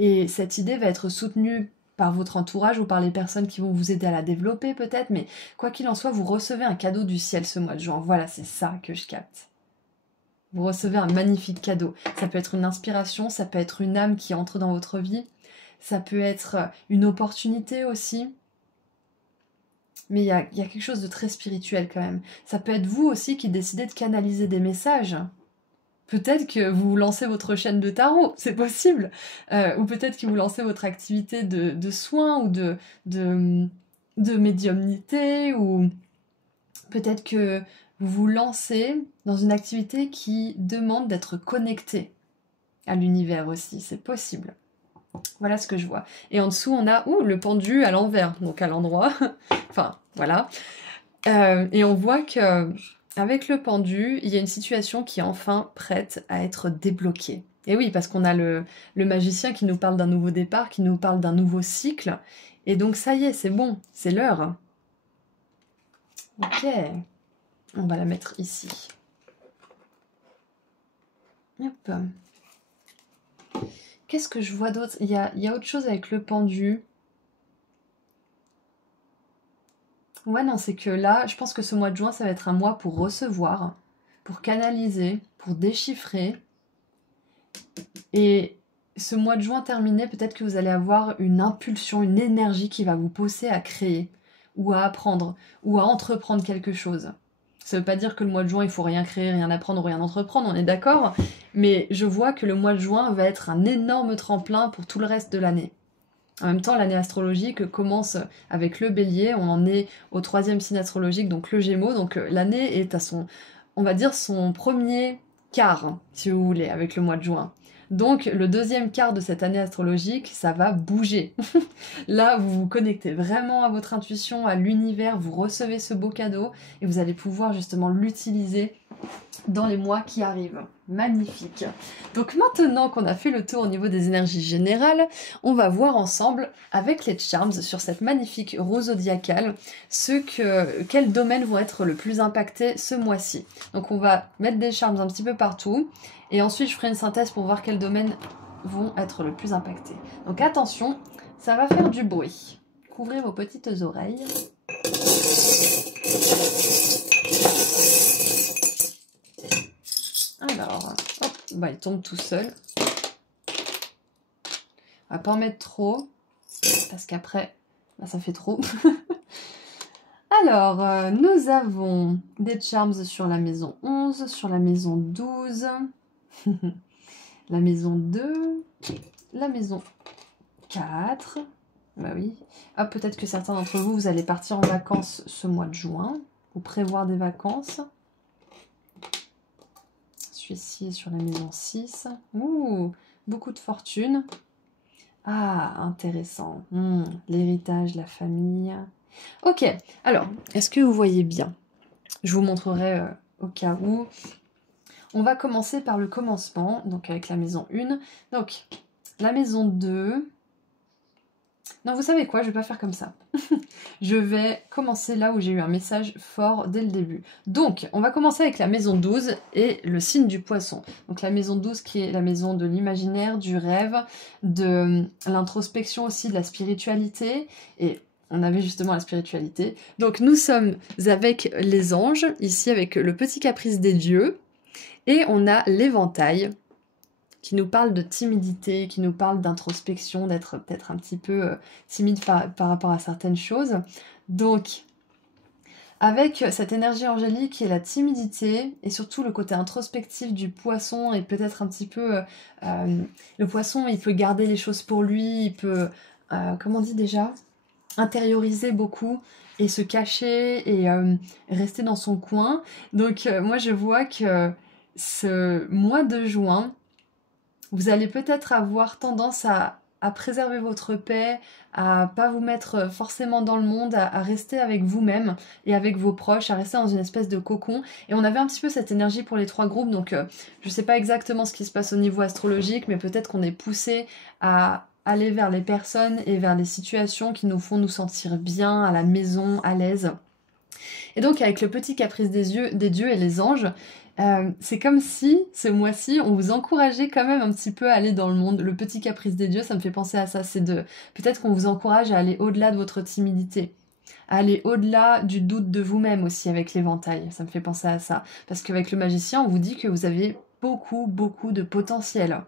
et cette idée va être soutenue par votre entourage ou par les personnes qui vont vous aider à la développer peut-être. Mais quoi qu'il en soit, vous recevez un cadeau du ciel ce mois de juin. Voilà, c'est ça que je capte. Vous recevez un magnifique cadeau. Ça peut être une inspiration, ça peut être une âme qui entre dans votre vie, ça peut être une opportunité aussi. Mais il y a quelque chose de très spirituel quand même. Ça peut être vous aussi qui décidez de canaliser des messages. Peut-être que vous lancez votre chaîne de tarot, c'est possible. Ou peut-être que vous lancez votre activité de soins ou de médiumnité, ou peut-être que vous vous lancez dans une activité qui demande d'être connecté à l'univers aussi, c'est possible. Voilà ce que je vois. Et en dessous, on a le pendu à l'envers, donc à l'endroit. Enfin, voilà. Et on voit que avec le pendu, il y a une situation qui est enfin prête à être débloquée. Et oui, parce qu'on a le magicien qui nous parle d'un nouveau départ, qui nous parle d'un nouveau cycle. Et donc ça y est, c'est bon, c'est l'heure. Ok. On va la mettre ici. Hop. Qu'est-ce que je vois d'autre ? Il y a autre chose avec le pendu. Ouais, non, c'est que là, je pense que ce mois de juin, ça va être un mois pour recevoir, pour canaliser, pour déchiffrer. Et ce mois de juin terminé, peut-être que vous allez avoir une impulsion, une énergie qui va vous pousser à créer, ou à apprendre, ou à entreprendre quelque chose. Ça veut pas dire que le mois de juin, il faut rien créer, rien apprendre, rien entreprendre, on est d'accord. Mais je vois que le mois de juin va être un énorme tremplin pour tout le reste de l'année. En même temps, l'année astrologique commence avec le bélier, on en est au 3e signe astrologique, donc le gémeaux. Donc l'année est à son, on va dire, son premier quart, si vous voulez, avec le mois de juin. Donc le deuxième quart de cette année astrologique, ça va bouger. Là, vous vous connectez vraiment à votre intuition, à l'univers, vous recevez ce beau cadeau et vous allez pouvoir justement l'utiliser dans les mois qui arrivent. Magnifique. Donc maintenant qu'on a fait le tour au niveau des énergies générales, on va voir ensemble avec les charms sur cette magnifique roue zodiacale quels domaines vont être le plus impactés ce mois-ci. Donc on va mettre des charms un petit peu partout et ensuite je ferai une synthèse pour voir quels domaines vont être le plus impactés. Donc attention, ça va faire du bruit. Couvrez vos petites oreilles. Alors, hop, bah, il tombe tout seul. On va pas en mettre trop, parce qu'après, bah, ça fait trop. Alors, nous avons des charms sur la maison 11, sur la maison 12, la maison 2, la maison 4. Bah oui. Ah, peut-être que certains d'entre vous, vous allez partir en vacances ce mois de juin, ou prévoir des vacances. Celui-ci est sur la maison 6. Ouh, beaucoup de fortune. Ah, intéressant. L'héritage, la famille. Ok, alors, est-ce que vous voyez bien? Je vous montrerai au cas où. On va commencer par le commencement, donc avec la maison 1. Donc, la maison 2... Non, vous savez quoi, je vais pas faire comme ça. Je vais commencer là où j'ai eu un message fort dès le début. Donc, on va commencer avec la maison 12 et le signe du poisson. Donc la maison 12 qui est la maison de l'imaginaire, du rêve, de l'introspection aussi, de la spiritualité. Et on avait justement la spiritualité. Donc nous sommes avec les anges, ici avec le petit caprice des dieux. Et on a l'éventail, qui nous parle de timidité, qui nous parle d'introspection, d'être peut-être un petit peu timide par rapport à certaines choses. Donc, avec cette énergie angélique qui est la timidité, et surtout le côté introspectif du poisson, et peut-être un petit peu... le poisson, il peut garder les choses pour lui, il peut, comment on dit déjà, intérioriser beaucoup, et se cacher, et rester dans son coin. Donc, moi, je vois que ce mois de juin, vous allez peut-être avoir tendance à préserver votre paix, à pas vous mettre forcément dans le monde, à rester avec vous-même et avec vos proches, à rester dans une espèce de cocon. Et on avait un petit peu cette énergie pour les 3 groupes, donc je sais pas exactement ce qui se passe au niveau astrologique, mais peut-être qu'on est poussé à aller vers les personnes et vers les situations qui nous font nous sentir bien, à la maison, à l'aise. Et donc avec le petit caprice des dieux et les anges, c'est comme si, ce mois-ci, on vous encourageait quand même un petit peu à aller dans le monde. Le petit caprice des dieux, ça me fait penser à ça. C'est peut-être qu'on vous encourage à aller au-delà de votre timidité, à aller au-delà du doute de vous-même aussi avec l'éventail. Ça me fait penser à ça. Parce qu'avec le magicien, on vous dit que vous avez beaucoup, beaucoup de potentiel.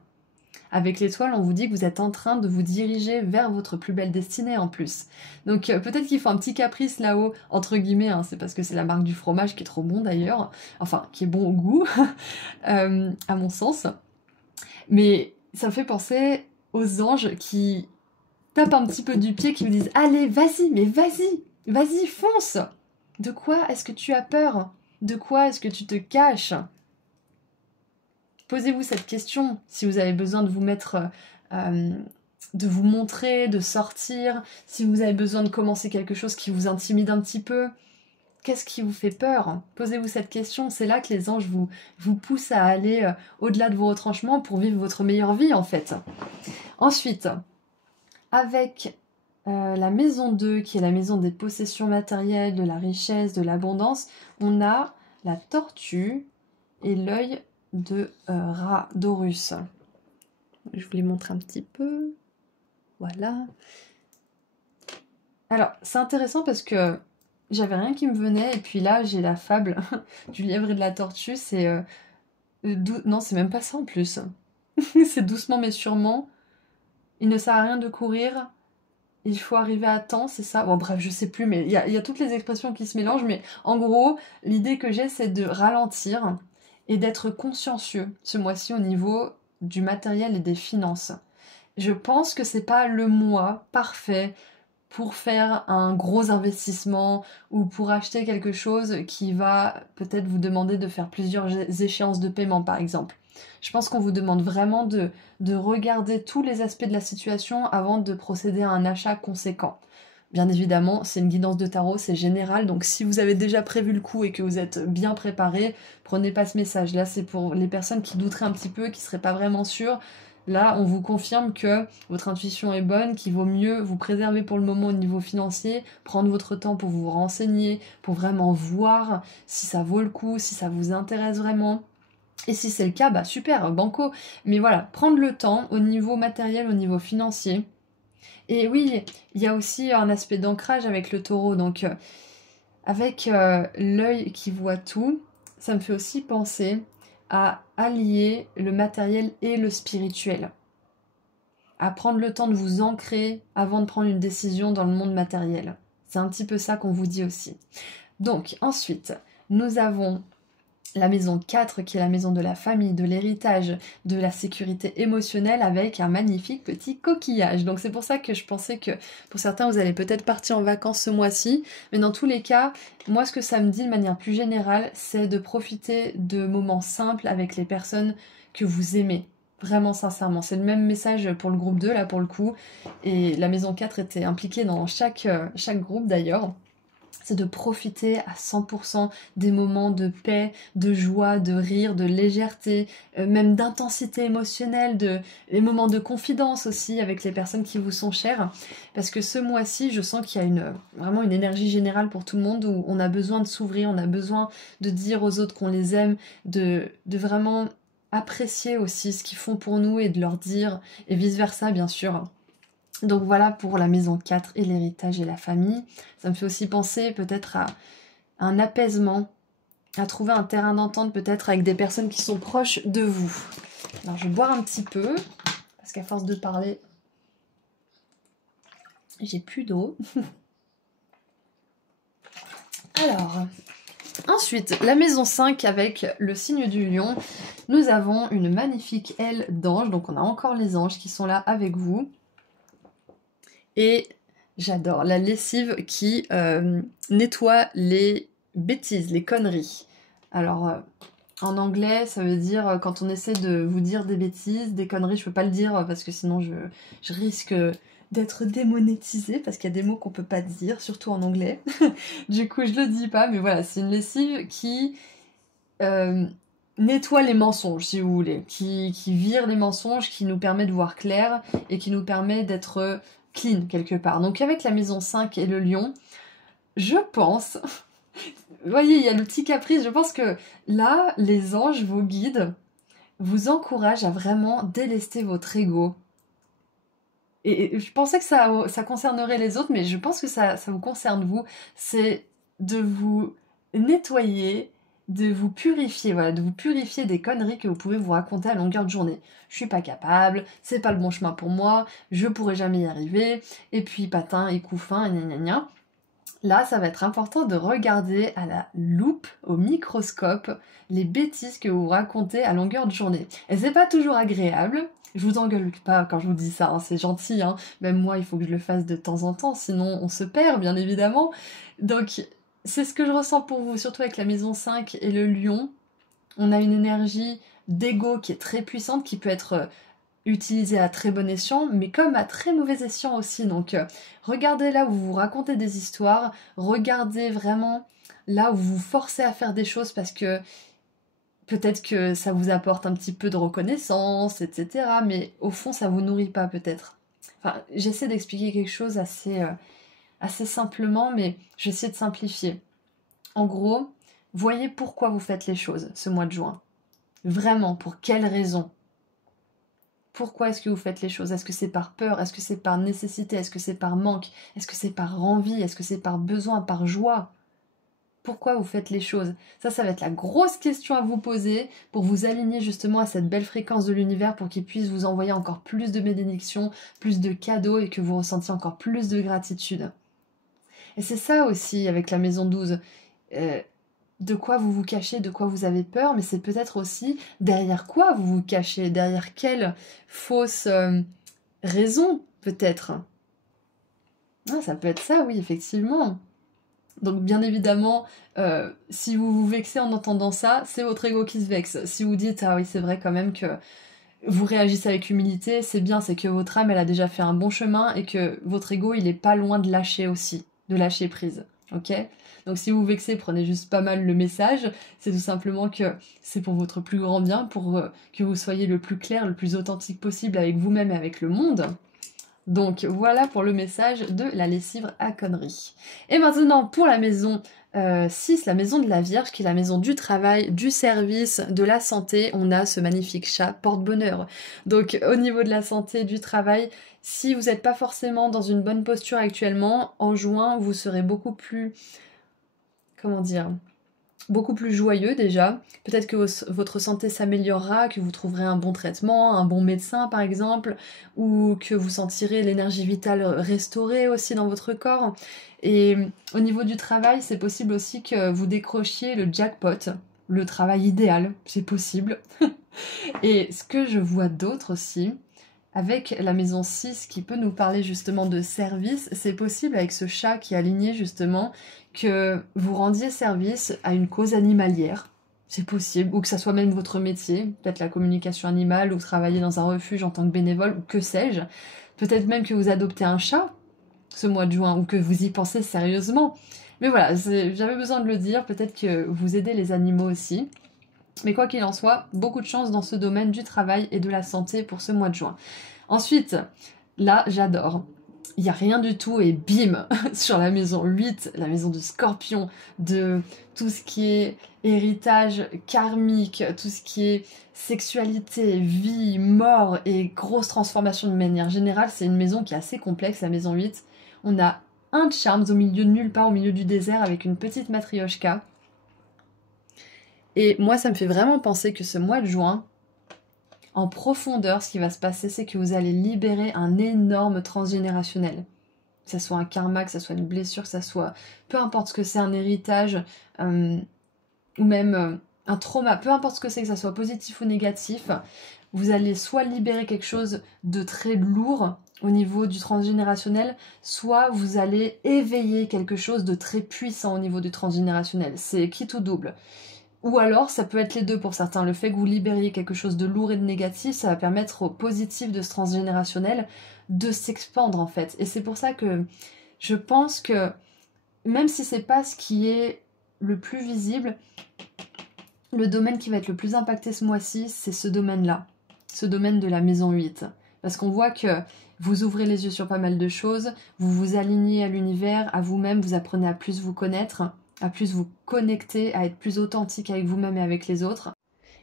Avec l'étoile, on vous dit que vous êtes en train de vous diriger vers votre plus belle destinée en plus. Donc peut-être qu'il faut un petit caprice là-haut, entre guillemets, hein, c'est parce que c'est la marque du fromage qui est trop bon d'ailleurs, enfin qui est bon au goût, à mon sens. Mais ça me fait penser aux anges qui tapent un petit peu du pied, qui vous disent « Allez, vas-y, mais vas-y, fonce !» De quoi est-ce que tu as peur? De quoi est-ce que tu te caches? Posez-vous cette question si vous avez besoin de vous mettre, de vous montrer, de sortir, si vous avez besoin de commencer quelque chose qui vous intimide un petit peu. Qu'est-ce qui vous fait peur? Posez-vous cette question, c'est là que les anges vous poussent à aller au-delà de vos retranchements pour vivre votre meilleure vie en fait. Ensuite, avec la maison 2, qui est la maison des possessions matérielles, de la richesse, de l'abondance, on a la tortue et l'œil de rat d'Horus. Je vous les montre un petit peu. Voilà. Alors, c'est intéressant parce que j'avais rien qui me venait, et puis là, j'ai la fable du lièvre et de la tortue. C'est... non, c'est même pas ça en plus. C'est doucement mais sûrement. Il ne sert à rien de courir. Il faut arriver à temps, c'est ça? Bon, bref, je sais plus, mais il y a toutes les expressions qui se mélangent. Mais en gros, l'idée que j'ai, c'est de ralentir et d'être consciencieux ce mois-ci au niveau du matériel et des finances. Je pense que c'est pas le mois parfait pour faire un gros investissement ou pour acheter quelque chose qui va peut-être vous demander de faire plusieurs échéances de paiement par exemple. Je pense qu'on vous demande vraiment de regarder tous les aspects de la situation avant de procéder à un achat conséquent. Bien évidemment, c'est une guidance de tarot, c'est général, donc si vous avez déjà prévu le coup et que vous êtes bien préparé, prenez pas ce message. Là, c'est pour les personnes qui douteraient un petit peu, qui seraient pas vraiment sûres. Là, on vous confirme que votre intuition est bonne, qu'il vaut mieux vous préserver pour le moment au niveau financier, prendre votre temps pour vous renseigner, pour vraiment voir si ça vaut le coup, si ça vous intéresse vraiment. Et si c'est le cas, bah super, banco. Mais voilà, prendre le temps au niveau matériel, au niveau financier. Et oui, il y a aussi un aspect d'ancrage avec le taureau. Donc, avec l'œil qui voit tout, ça me fait aussi penser à allier le matériel et le spirituel. À prendre le temps de vous ancrer avant de prendre une décision dans le monde matériel. C'est un petit peu ça qu'on vous dit aussi. Donc, ensuite, nous avons la maison 4 qui est la maison de la famille, de l'héritage, de la sécurité émotionnelle avec un magnifique petit coquillage. Donc c'est pour ça que je pensais que pour certains vous allez peut-être partir en vacances ce mois-ci, mais dans tous les cas, moi ce que ça me dit de manière plus générale, c'est de profiter de moments simples avec les personnes que vous aimez. Vraiment sincèrement, c'est le même message pour le groupe 2 là pour le coup, et la maison 4 était impliquée dans chaque groupe d'ailleurs. C'est de profiter à 100% des moments de paix, de joie, de rire, de légèreté, même d'intensité émotionnelle, les moments de confidence aussi avec les personnes qui vous sont chères. Parce que ce mois-ci, je sens qu'il y a vraiment une énergie générale pour tout le monde où on a besoin de s'ouvrir, on a besoin de dire aux autres qu'on les aime, de vraiment apprécier aussi ce qu'ils font pour nous et de leur dire, et vice-versa bien sûr. Donc voilà pour la maison 4 et l'héritage et la famille. Ça me fait aussi penser peut-être à un apaisement, à trouver un terrain d'entente peut-être avec des personnes qui sont proches de vous. Alors je vais boire un petit peu, parce qu'à force de parler, j'ai plus d'eau. Alors, ensuite, la maison 5 avec le signe du lion. Nous avons une magnifique aile d'ange, donc on a encore les anges qui sont là avec vous. Et j'adore la lessive qui nettoie les bêtises, les conneries. Alors, en anglais, ça veut dire quand on essaie de vous dire des bêtises, des conneries, je peux pas le dire parce que sinon je risque d'être démonétisée parce qu'il y a des mots qu'on peut pas dire, surtout en anglais. Du coup, je le dis pas, mais voilà, c'est une lessive qui nettoie les mensonges, si vous voulez, qui vire les mensonges, qui nous permet de voir clair et qui nous permet d'être clean quelque part. Donc avec la maison 5 et le lion, je pense, vous voyez, il y a le petit caprice, je pense que là, les anges, vos guides, vous encouragent à vraiment délester votre ego. Et je pensais que ça concernerait les autres, mais je pense que ça vous concerne vous. C'est de vous nettoyer, de vous purifier, voilà, de vous purifier des conneries que vous pouvez vous raconter à longueur de journée. Je suis pas capable, c'est pas le bon chemin pour moi, je pourrai jamais y arriver, et puis patin et couffin, et gna gna gna. Là, ça va être important de regarder à la loupe, au microscope, les bêtises que vous racontez à longueur de journée. Et c'est pas toujours agréable. Je vous engueule pas quand je vous dis ça, hein, c'est gentil, hein. Même moi, il faut que je le fasse de temps en temps, sinon on se perd, bien évidemment. Donc, c'est ce que je ressens pour vous, surtout avec la maison 5 et le lion. On a une énergie d'ego qui est très puissante, qui peut être utilisée à très bon escient, mais comme à très mauvais escient aussi. Donc, regardez là où vous racontez des histoires, regardez vraiment là où vous vous forcez à faire des choses parce que peut-être que ça vous apporte un petit peu de reconnaissance, etc. Mais au fond, ça vous nourrit pas peut-être. Enfin, j'essaie d'expliquer quelque chose assez simplement, mais j'essaie de simplifier. En gros, voyez pourquoi vous faites les choses ce mois de juin. Vraiment, pour quelles raisons? Pourquoi est-ce que vous faites les choses? Est-ce que c'est par peur? Est-ce que c'est par nécessité? Est-ce que c'est par manque? Est-ce que c'est par envie? Est-ce que c'est par besoin, par joie? Pourquoi vous faites les choses? Ça va être la grosse question à vous poser pour vous aligner justement à cette belle fréquence de l'univers pour qu'il puisse vous envoyer encore plus de bénédictions, plus de cadeaux et que vous ressentiez encore plus de gratitude. Et c'est ça aussi avec la maison 12. De quoi vous vous cachez, de quoi vous avez peur, mais c'est peut-être aussi derrière quoi vous vous cachez, derrière quelle fausse raison peut-être. Ah, ça peut être ça, oui, effectivement. Donc bien évidemment, si vous vous vexez en entendant ça, c'est votre ego qui se vexe. Si vous dites «Ah oui, c'est vrai quand même que vous réagissez avec humilité», c'est bien, c'est que votre âme, elle a déjà fait un bon chemin et que votre ego, il est pas loin de lâcher aussi, de lâcher prise. Ok? Donc si vous vous vexez, prenez juste pas mal le message. C'est tout simplement que c'est pour votre plus grand bien, pour que vous soyez le plus clair, le plus authentique possible avec vous-même et avec le monde. Donc voilà pour le message de la lessive à conneries. Et maintenant pour la maison 6, la maison de la Vierge, qui est la maison du travail, du service, de la santé, on a ce magnifique chat porte-bonheur. Donc au niveau de la santé, du travail, si vous n'êtes pas forcément dans une bonne posture actuellement, en juin, vous serez beaucoup plus, comment dire, beaucoup plus joyeux déjà. Peut-être que votre santé s'améliorera, que vous trouverez un bon traitement, un bon médecin par exemple, ou que vous sentirez l'énergie vitale restaurée aussi dans votre corps. Et au niveau du travail, c'est possible aussi que vous décrochiez le jackpot, le travail idéal, c'est possible. Et ce que je vois d'autre aussi, avec la maison 6 qui peut nous parler justement de service, c'est possible avec ce chat qui est aligné justement que vous rendiez service à une cause animalière. C'est possible, ou que ça soit même votre métier, peut-être la communication animale, ou travailler dans un refuge en tant que bénévole, ou que sais-je. Peut-être même que vous adoptez un chat ce mois de juin, ou que vous y pensez sérieusement. Mais voilà, j'avais besoin de le dire, peut-être que vous aidez les animaux aussi. Mais quoi qu'il en soit, beaucoup de chance dans ce domaine du travail et de la santé pour ce mois de juin. Ensuite, là, j'adore. Il n'y a rien du tout et bim, sur la maison 8, la maison de Scorpion, de tout ce qui est héritage karmique, tout ce qui est sexualité, vie, mort et grosse transformation de manière générale. C'est une maison qui est assez complexe, la maison 8. On a un charms au milieu de nulle part, au milieu du désert, avec une petite matrioshka. Et moi, ça me fait vraiment penser que ce mois de juin, en profondeur, ce qui va se passer, c'est que vous allez libérer un énorme transgénérationnel. Que ça soit un karma, que ça soit une blessure, que ça soit... Peu importe ce que c'est, un héritage, ou même un trauma, peu importe ce que c'est, que ça soit positif ou négatif, vous allez soit libérer quelque chose de très lourd au niveau du transgénérationnel, soit vous allez éveiller quelque chose de très puissant au niveau du transgénérationnel. C'est quitte ou double. Ou alors, ça peut être les deux pour certains. Le fait que vous libériez quelque chose de lourd et de négatif, ça va permettre au positif de ce transgénérationnel de s'expandre en fait. Et c'est pour ça que je pense que même si c'est pas ce qui est le plus visible, le domaine qui va être le plus impacté ce mois-ci, c'est ce domaine-là. Ce domaine de la maison 8. Parce qu'on voit que vous ouvrez les yeux sur pas mal de choses, vous vous alignez à l'univers, à vous-même, vous apprenez à plus vous connaître, à plus vous connecter, à être plus authentique avec vous-même et avec les autres.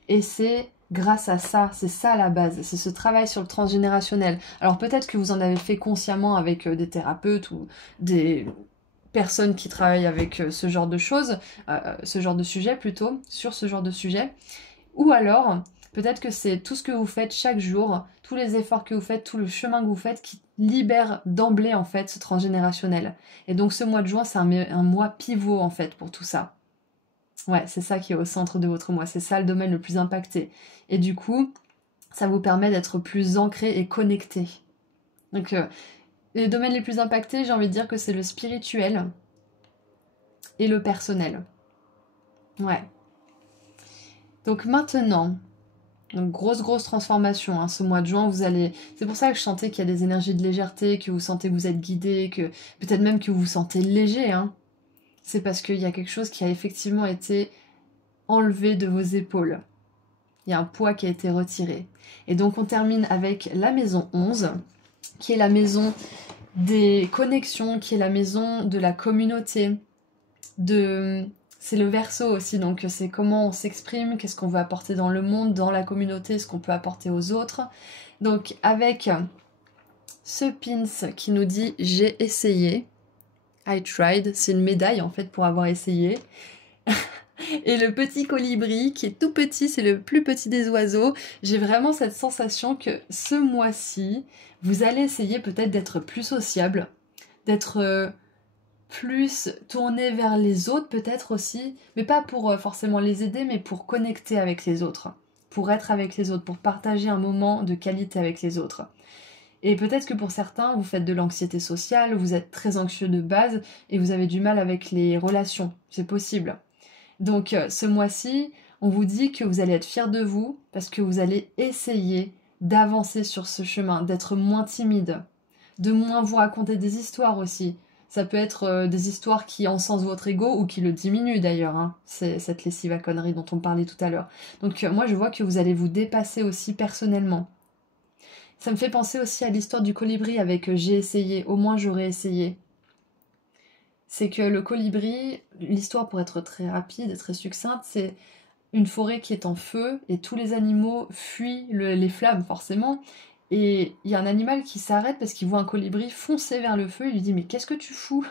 Et c'est grâce à ça, c'est ça la base, c'est ce travail sur le transgénérationnel. Alors peut-être que vous en avez fait consciemment avec des thérapeutes ou des personnes qui travaillent avec ce genre de choses, ce genre de sujet plutôt, sur ce genre de sujet. Ou alors, peut-être que c'est tout ce que vous faites chaque jour, tous les efforts que vous faites, tout le chemin que vous faites qui libère d'emblée en fait ce transgénérationnel. Et donc ce mois de juin, c'est un mois pivot en fait pour tout ça. Ouais, c'est ça qui est au centre de votre mois, c'est ça le domaine le plus impacté. Et du coup, ça vous permet d'être plus ancré et connecté. Donc les domaines les plus impactés, j'ai envie de dire que c'est le spirituel et le personnel. Ouais. Donc maintenant, donc grosse transformation, hein, ce mois de juin, vous allez... C'est pour ça que je sentais qu'il y a des énergies de légèreté, que vous sentez que vous êtes guidé, que peut-être même que vous vous sentez léger, hein. C'est parce qu'il y a quelque chose qui a effectivement été enlevé de vos épaules. Il y a un poids qui a été retiré. Et donc on termine avec la maison 11, qui est la maison des connexions, qui est la maison de la communauté, c'est le verso aussi, donc c'est comment on s'exprime, qu'est-ce qu'on veut apporter dans le monde, dans la communauté, ce qu'on peut apporter aux autres. Donc avec ce pins qui nous dit « J'ai essayé », I tried, c'est une médaille en fait pour avoir essayé. Et le petit colibri qui est tout petit, c'est le plus petit des oiseaux. J'ai vraiment cette sensation que ce mois-ci, vous allez essayer peut-être d'être plus sociable, d'être plus tourné vers les autres peut-être aussi, mais pas pour forcément les aider, mais pour connecter avec les autres, pour être avec les autres, pour partager un moment de qualité avec les autres. Et peut-être que pour certains, vous faites de l'anxiété sociale, vous êtes très anxieux de base et vous avez du mal avec les relations. C'est possible. Donc ce mois-ci, on vous dit que vous allez être fiers de vous parce que vous allez essayer d'avancer sur ce chemin, d'être moins timide, de moins vous raconter des histoires aussi. Ça peut être des histoires qui encensent votre ego ou qui le diminuent d'ailleurs, hein. C'est cette lessive à conneries dont on parlait tout à l'heure. Donc moi je vois que vous allez vous dépasser aussi personnellement. Ça me fait penser aussi à l'histoire du colibri avec j'ai essayé, au moins j'aurais essayé. C'est que le colibri, l'histoire pour être très rapide et très succincte, c'est une forêt qui est en feu et tous les animaux fuient les flammes forcément. Et il y a un animal qui s'arrête parce qu'il voit un colibri foncer vers le feu. Il lui dit mais qu'est-ce que tu fous?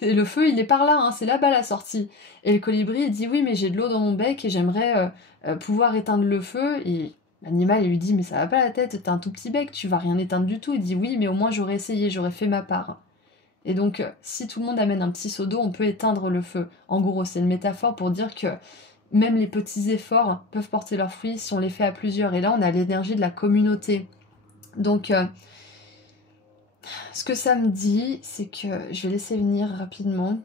Et le feu il est par là, hein, c'est là-bas la sortie. Et le colibri il dit oui mais j'ai de l'eau dans mon bec et j'aimerais pouvoir éteindre le feu. Et l'animal il lui dit mais ça va pas la tête, t'as un tout petit bec, tu vas rien éteindre du tout. Il dit oui mais au moins j'aurais essayé, j'aurais fait ma part. Et donc si tout le monde amène un petit seau d'eau on peut éteindre le feu. En gros c'est une métaphore pour dire que même les petits efforts peuvent porter leurs fruits si on les fait à plusieurs. Et là, on a l'énergie de la communauté. Donc, ce que ça me dit, c'est que je vais laisser venir rapidement.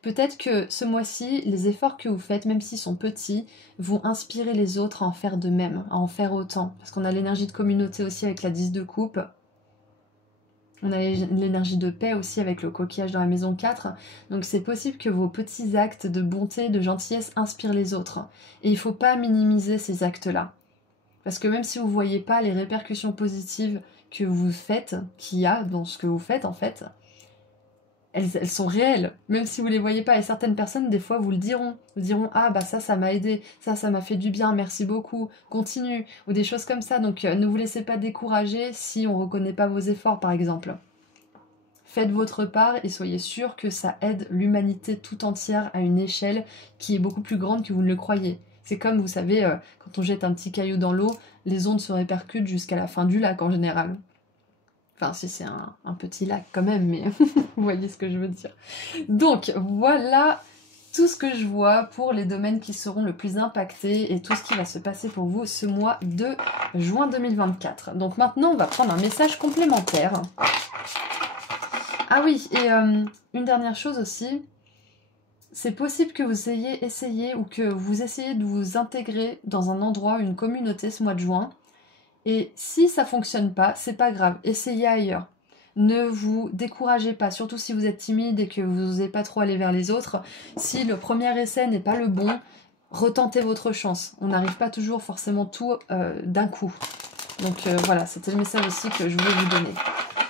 Peut-être que ce mois-ci, les efforts que vous faites, même s'ils sont petits, vont inspirer les autres à en faire de même, à en faire autant. Parce qu'on a l'énergie de communauté aussi avec la 10 de coupe. On a l'énergie de paix aussi avec le coquillage dans la maison 4. Donc c'est possible que vos petits actes de bonté, de gentillesse inspirent les autres. Et il ne faut pas minimiser ces actes-là. Parce que même si vous ne voyez pas les répercussions positives que vous faites, qu'il y a dans ce que vous faites en fait, elles sont réelles, même si vous ne les voyez pas. Et certaines personnes, des fois, vous le diront. Vous diront « Ah, bah ça m'a aidé, ça m'a fait du bien, merci beaucoup, continue », ou des choses comme ça. Donc ne vous laissez pas décourager si on ne reconnaît pas vos efforts, par exemple. Faites votre part et soyez sûr que ça aide l'humanité tout entière à une échelle qui est beaucoup plus grande que vous ne le croyez. C'est comme, vous savez, quand on jette un petit caillou dans l'eau, les ondes se répercutent jusqu'à la fin du lac en général. Enfin, si c'est un petit lac quand même, mais vous voyez ce que je veux dire. Donc, voilà tout ce que je vois pour les domaines qui seront le plus impactés et tout ce qui va se passer pour vous ce mois de juin 2024. Donc maintenant, on va prendre un message complémentaire. Ah oui, et une dernière chose aussi, c'est possible que vous ayez essayé ou que vous essayez de vous intégrer dans un endroit, une communauté ce mois de juin. Et si ça fonctionne pas, c'est pas grave, essayez ailleurs. Ne vous découragez pas, surtout si vous êtes timide et que vous n'osez pas trop aller vers les autres. Si le premier essai n'est pas le bon, retentez votre chance. On n'arrive pas toujours forcément tout d'un coup. Donc voilà, c'était le message aussi que je voulais vous donner.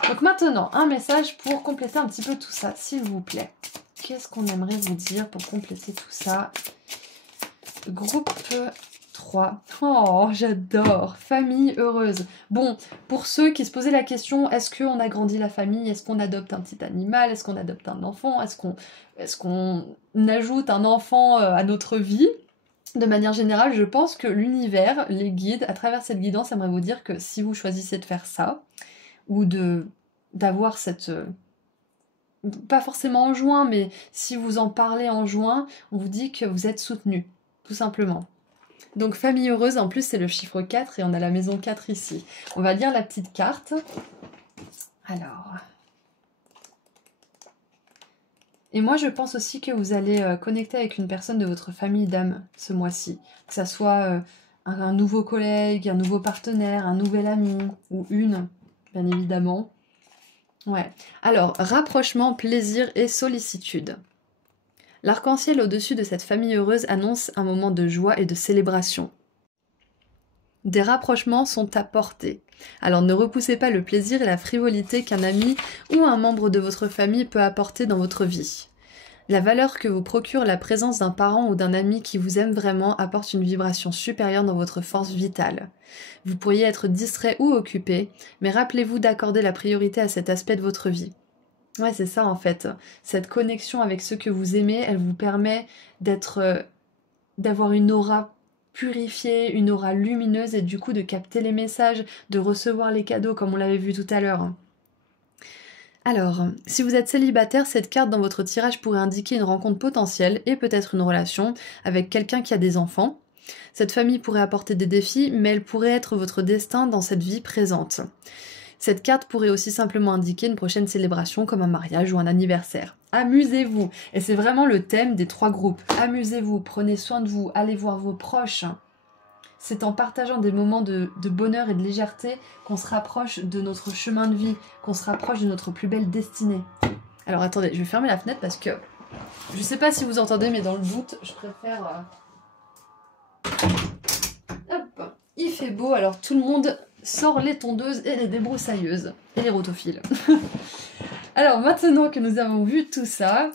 Donc maintenant, un message pour compléter un petit peu tout ça, s'il vous plaît. Qu'est-ce qu'on aimerait vous dire pour compléter tout ça? Groupe 3. Oh, j'adore. Famille heureuse. Bon, pour ceux qui se posaient la question, est-ce qu'on agrandit la famille? Est-ce qu'on adopte un petit animal? Est-ce qu'on adopte un enfant? Est-ce qu'on ajoute un enfant à notre vie? De manière générale, je pense que l'univers, les guides, à travers cette guidance, aimerait vous dire que si vous choisissez de faire ça, ou d'avoir cette... pas forcément en juin, mais si vous en parlez en juin, on vous dit que vous êtes soutenu, tout simplement. Donc famille heureuse, en plus c'est le chiffre 4 et on a la maison 4 ici. On va lire la petite carte. Alors... Et moi je pense aussi que vous allez connecter avec une personne de votre famille d'âme ce mois-ci. Que ça soit un nouveau collègue, un nouveau partenaire, un nouvel ami, ou une, bien évidemment. Ouais. Alors, rapprochement, plaisir et sollicitude. L'arc-en-ciel au-dessus de cette famille heureuse annonce un moment de joie et de célébration. Des rapprochements sont à portée. Alors ne repoussez pas le plaisir et la frivolité qu'un ami ou un membre de votre famille peut apporter dans votre vie. La valeur que vous procure la présence d'un parent ou d'un ami qui vous aime vraiment apporte une vibration supérieure dans votre force vitale. Vous pourriez être distrait ou occupé, mais rappelez-vous d'accorder la priorité à cet aspect de votre vie. Ouais, c'est ça en fait. Cette connexion avec ceux que vous aimez, elle vous permet d'avoir une aura purifiée, une aura lumineuse et du coup de capter les messages, de recevoir les cadeaux comme on l'avait vu tout à l'heure. Alors, si vous êtes célibataire, cette carte dans votre tirage pourrait indiquer une rencontre potentielle et peut-être une relation avec quelqu'un qui a des enfants. Cette famille pourrait apporter des défis, mais elle pourrait être votre destin dans cette vie présente. Cette carte pourrait aussi simplement indiquer une prochaine célébration comme un mariage ou un anniversaire. Amusez-vous. Et c'est vraiment le thème des 3 groupes. Amusez-vous, prenez soin de vous, allez voir vos proches. C'est en partageant des moments de bonheur et de légèreté qu'on se rapproche de notre chemin de vie, qu'on se rapproche de notre plus belle destinée. Alors attendez, je vais fermer la fenêtre parce que je sais pas si vous entendez, mais dans le doute, je préfère... Hop, il fait beau, alors tout le monde sort les tondeuses et les débroussailleuses et les rotophiles. Alors maintenant que nous avons vu tout ça,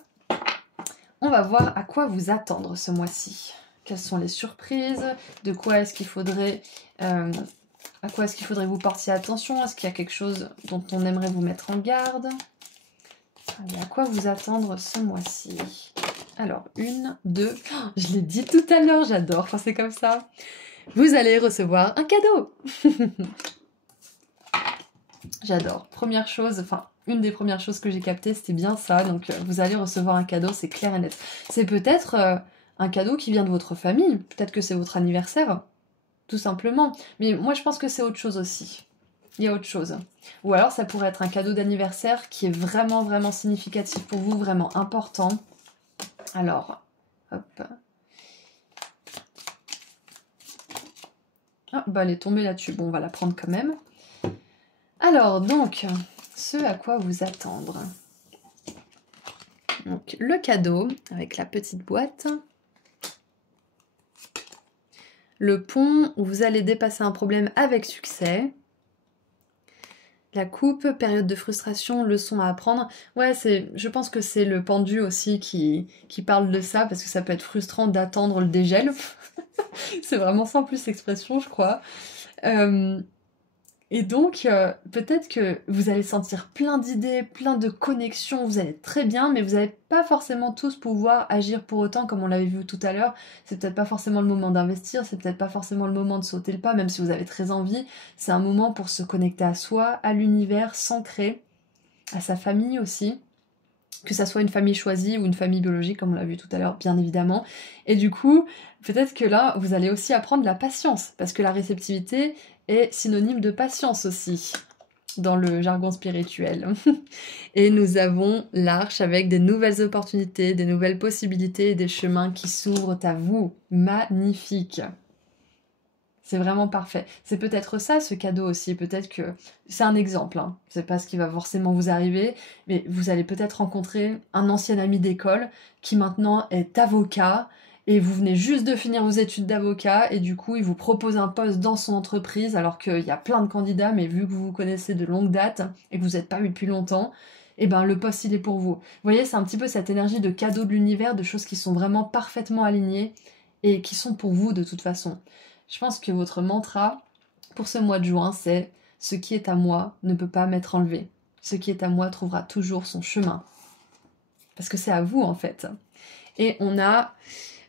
on va voir à quoi vous attendre ce mois-ci. Quelles sont les surprises? De quoi est-ce qu'il faudrait... à quoi est-ce qu'il faudrait vous porter attention? Est-ce qu'il y a quelque chose dont on aimerait vous mettre en garde? Allez, à quoi vous attendre ce mois-ci? Alors, 1, 2... Oh, je l'ai dit tout à l'heure, j'adore quand c'est comme ça. Vous allez recevoir un cadeau. J'adore. Première chose, enfin, une des premières choses que j'ai captées, c'était bien ça. Donc, vous allez recevoir un cadeau, c'est clair et net. C'est peut-être un cadeau qui vient de votre famille. Peut-être que c'est votre anniversaire, tout simplement. Mais moi, je pense que c'est autre chose aussi. Il y a autre chose. Ou alors, ça pourrait être un cadeau d'anniversaire qui est vraiment, vraiment significatif pour vous, vraiment important. Alors, hop. Ah, bah elle est tombée là-dessus. Bon, on va la prendre quand même. Alors, donc, ce à quoi vous attendre. Donc, le cadeau, avec la petite boîte. Le pont, où vous allez dépasser un problème avec succès. La coupe, période de frustration, leçon à apprendre. Ouais, je pense que c'est le pendu aussi qui parle de ça, parce que ça peut être frustrant d'attendre le dégel. C'est vraiment sans plus expression, je crois. Et donc, peut-être que vous allez sentir plein d'idées, plein de connexions, vous allez être très bien, mais vous n'allez pas forcément tous pouvoir agir pour autant, comme on l'avait vu tout à l'heure. C'est peut-être pas forcément le moment d'investir, c'est peut-être pas forcément le moment de sauter le pas, même si vous avez très envie. C'est un moment pour se connecter à soi, à l'univers, s'ancrer, à sa famille aussi. Que ça soit une famille choisie ou une famille biologique, comme on l'a vu tout à l'heure, bien évidemment. Et du coup, peut-être que là, vous allez aussi apprendre la patience, parce que la réceptivité est synonyme de patience aussi, dans le jargon spirituel. Et nous avons l'arche avec des nouvelles opportunités, des nouvelles possibilités et des chemins qui s'ouvrent à vous. Magnifique! C'est vraiment parfait. C'est peut-être ça, ce cadeau aussi. Peut-être que... C'est un exemple, hein. C'est pas ce qui va forcément vous arriver, mais vous allez peut-être rencontrer un ancien ami d'école qui maintenant est avocat, et vous venez juste de finir vos études d'avocat, et du coup, il vous propose un poste dans son entreprise, alors qu'il y a plein de candidats, mais vu que vous vous connaissez de longue date, et que vous n'êtes pas vu depuis longtemps, et ben le poste, il est pour vous. Vous voyez, c'est un petit peu cette énergie de cadeau de l'univers, de choses qui sont vraiment parfaitement alignées, et qui sont pour vous de toute façon. Je pense que votre mantra pour ce mois de juin, c'est « Ce qui est à moi ne peut pas m'être enlevé. Ce qui est à moi trouvera toujours son chemin. » Parce que c'est à vous, en fait. Et on a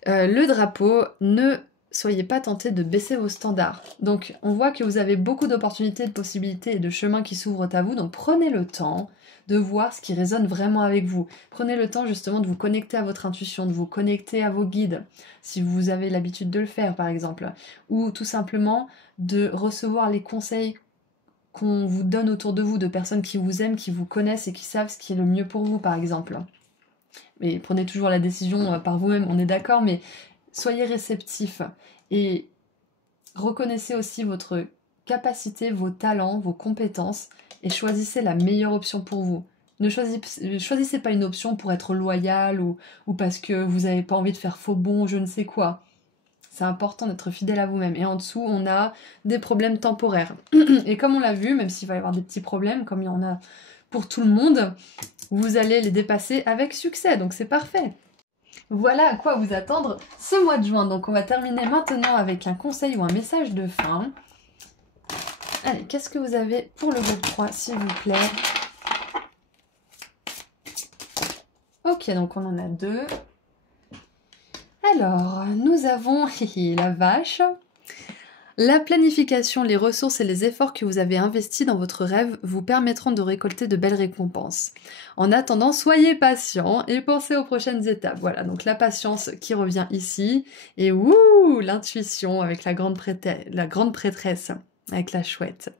le drapeau « Ne soyez pas tentés de baisser vos standards. » Donc, on voit que vous avez beaucoup d'opportunités, de possibilités et de chemins qui s'ouvrent à vous. Donc, prenez le temps de voir ce qui résonne vraiment avec vous. Prenez le temps justement de vous connecter à votre intuition, de vous connecter à vos guides, si vous avez l'habitude de le faire par exemple, ou tout simplement de recevoir les conseils qu'on vous donne autour de vous, de personnes qui vous aiment, qui vous connaissent et qui savent ce qui est le mieux pour vous par exemple. Mais prenez toujours la décision par vous-même, on est d'accord, mais soyez réceptifs et reconnaissez aussi votre capacité, vos talents, vos compétences et choisissez la meilleure option pour vous. Ne choisissez pas une option pour être loyal ou parce que vous n'avez pas envie de faire faux bon, je ne sais quoi. C'est important d'être fidèle à vous-même. Et en dessous, on a des problèmes temporaires. Et comme on l'a vu, même s'il va y avoir des petits problèmes, comme il y en a pour tout le monde, vous allez les dépasser avec succès. Donc c'est parfait. Voilà à quoi vous attendre ce mois de juin. Donc on va terminer maintenant avec un conseil ou un message de fin. Allez, qu'est-ce que vous avez pour le groupe 3, s'il vous plaît? Ok, donc on en a 2. Alors, nous avons la vache. La planification, les ressources et les efforts que vous avez investis dans votre rêve vous permettront de récolter de belles récompenses. En attendant, soyez patient et pensez aux prochaines étapes. Voilà, donc la patience qui revient ici, et l'intuition avec la grande prêtresse, avec la chouette.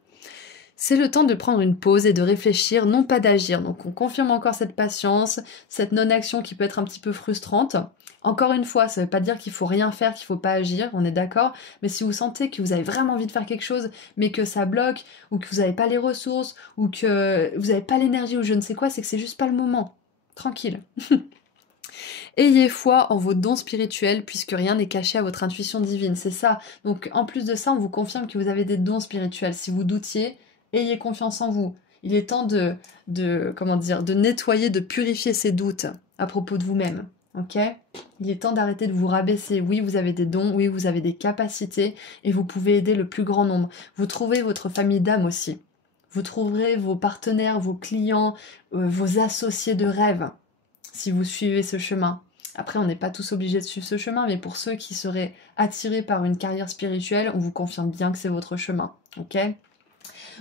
C'est le temps de prendre une pause et de réfléchir, non pas d'agir. Donc on confirme encore cette patience, cette non-action qui peut être un petit peu frustrante. Encore une fois, ça ne veut pas dire qu'il faut rien faire, qu'il ne faut pas agir, on est d'accord. Mais si vous sentez que vous avez vraiment envie de faire quelque chose, mais que ça bloque, ou que vous n'avez pas les ressources, ou que vous n'avez pas l'énergie, ou je ne sais quoi, c'est que c'est juste pas le moment. Tranquille. Ayez foi en vos dons spirituels, puisque rien n'est caché à votre intuition divine, c'est ça. Donc en plus de ça, on vous confirme que vous avez des dons spirituels. Si vous doutiez, ayez confiance en vous. Il est temps de nettoyer, de purifier ces doutes à propos de vous-même. Ok ? Il est temps d'arrêter de vous rabaisser. Oui, vous avez des dons, oui, vous avez des capacités, et vous pouvez aider le plus grand nombre. Vous trouvez votre famille d'âme aussi. Vous trouverez vos partenaires, vos clients, vos associés de rêve, si vous suivez ce chemin. Après, on n'est pas tous obligés de suivre ce chemin, mais pour ceux qui seraient attirés par une carrière spirituelle, on vous confirme bien que c'est votre chemin. Ok ?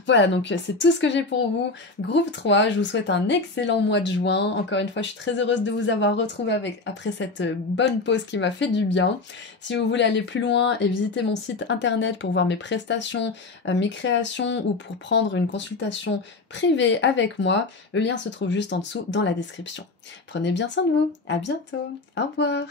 Voilà, donc c'est tout ce que j'ai pour vous. Groupe 3, je vous souhaite un excellent mois de juin. Encore une fois, je suis très heureuse de vous avoir retrouvé après cette bonne pause qui m'a fait du bien. Si vous voulez aller plus loin et visiter mon site internet pour voir mes prestations, mes créations ou pour prendre une consultation privée avec moi, le lien se trouve juste en dessous dans la description. Prenez bien soin de vous, à bientôt, au revoir.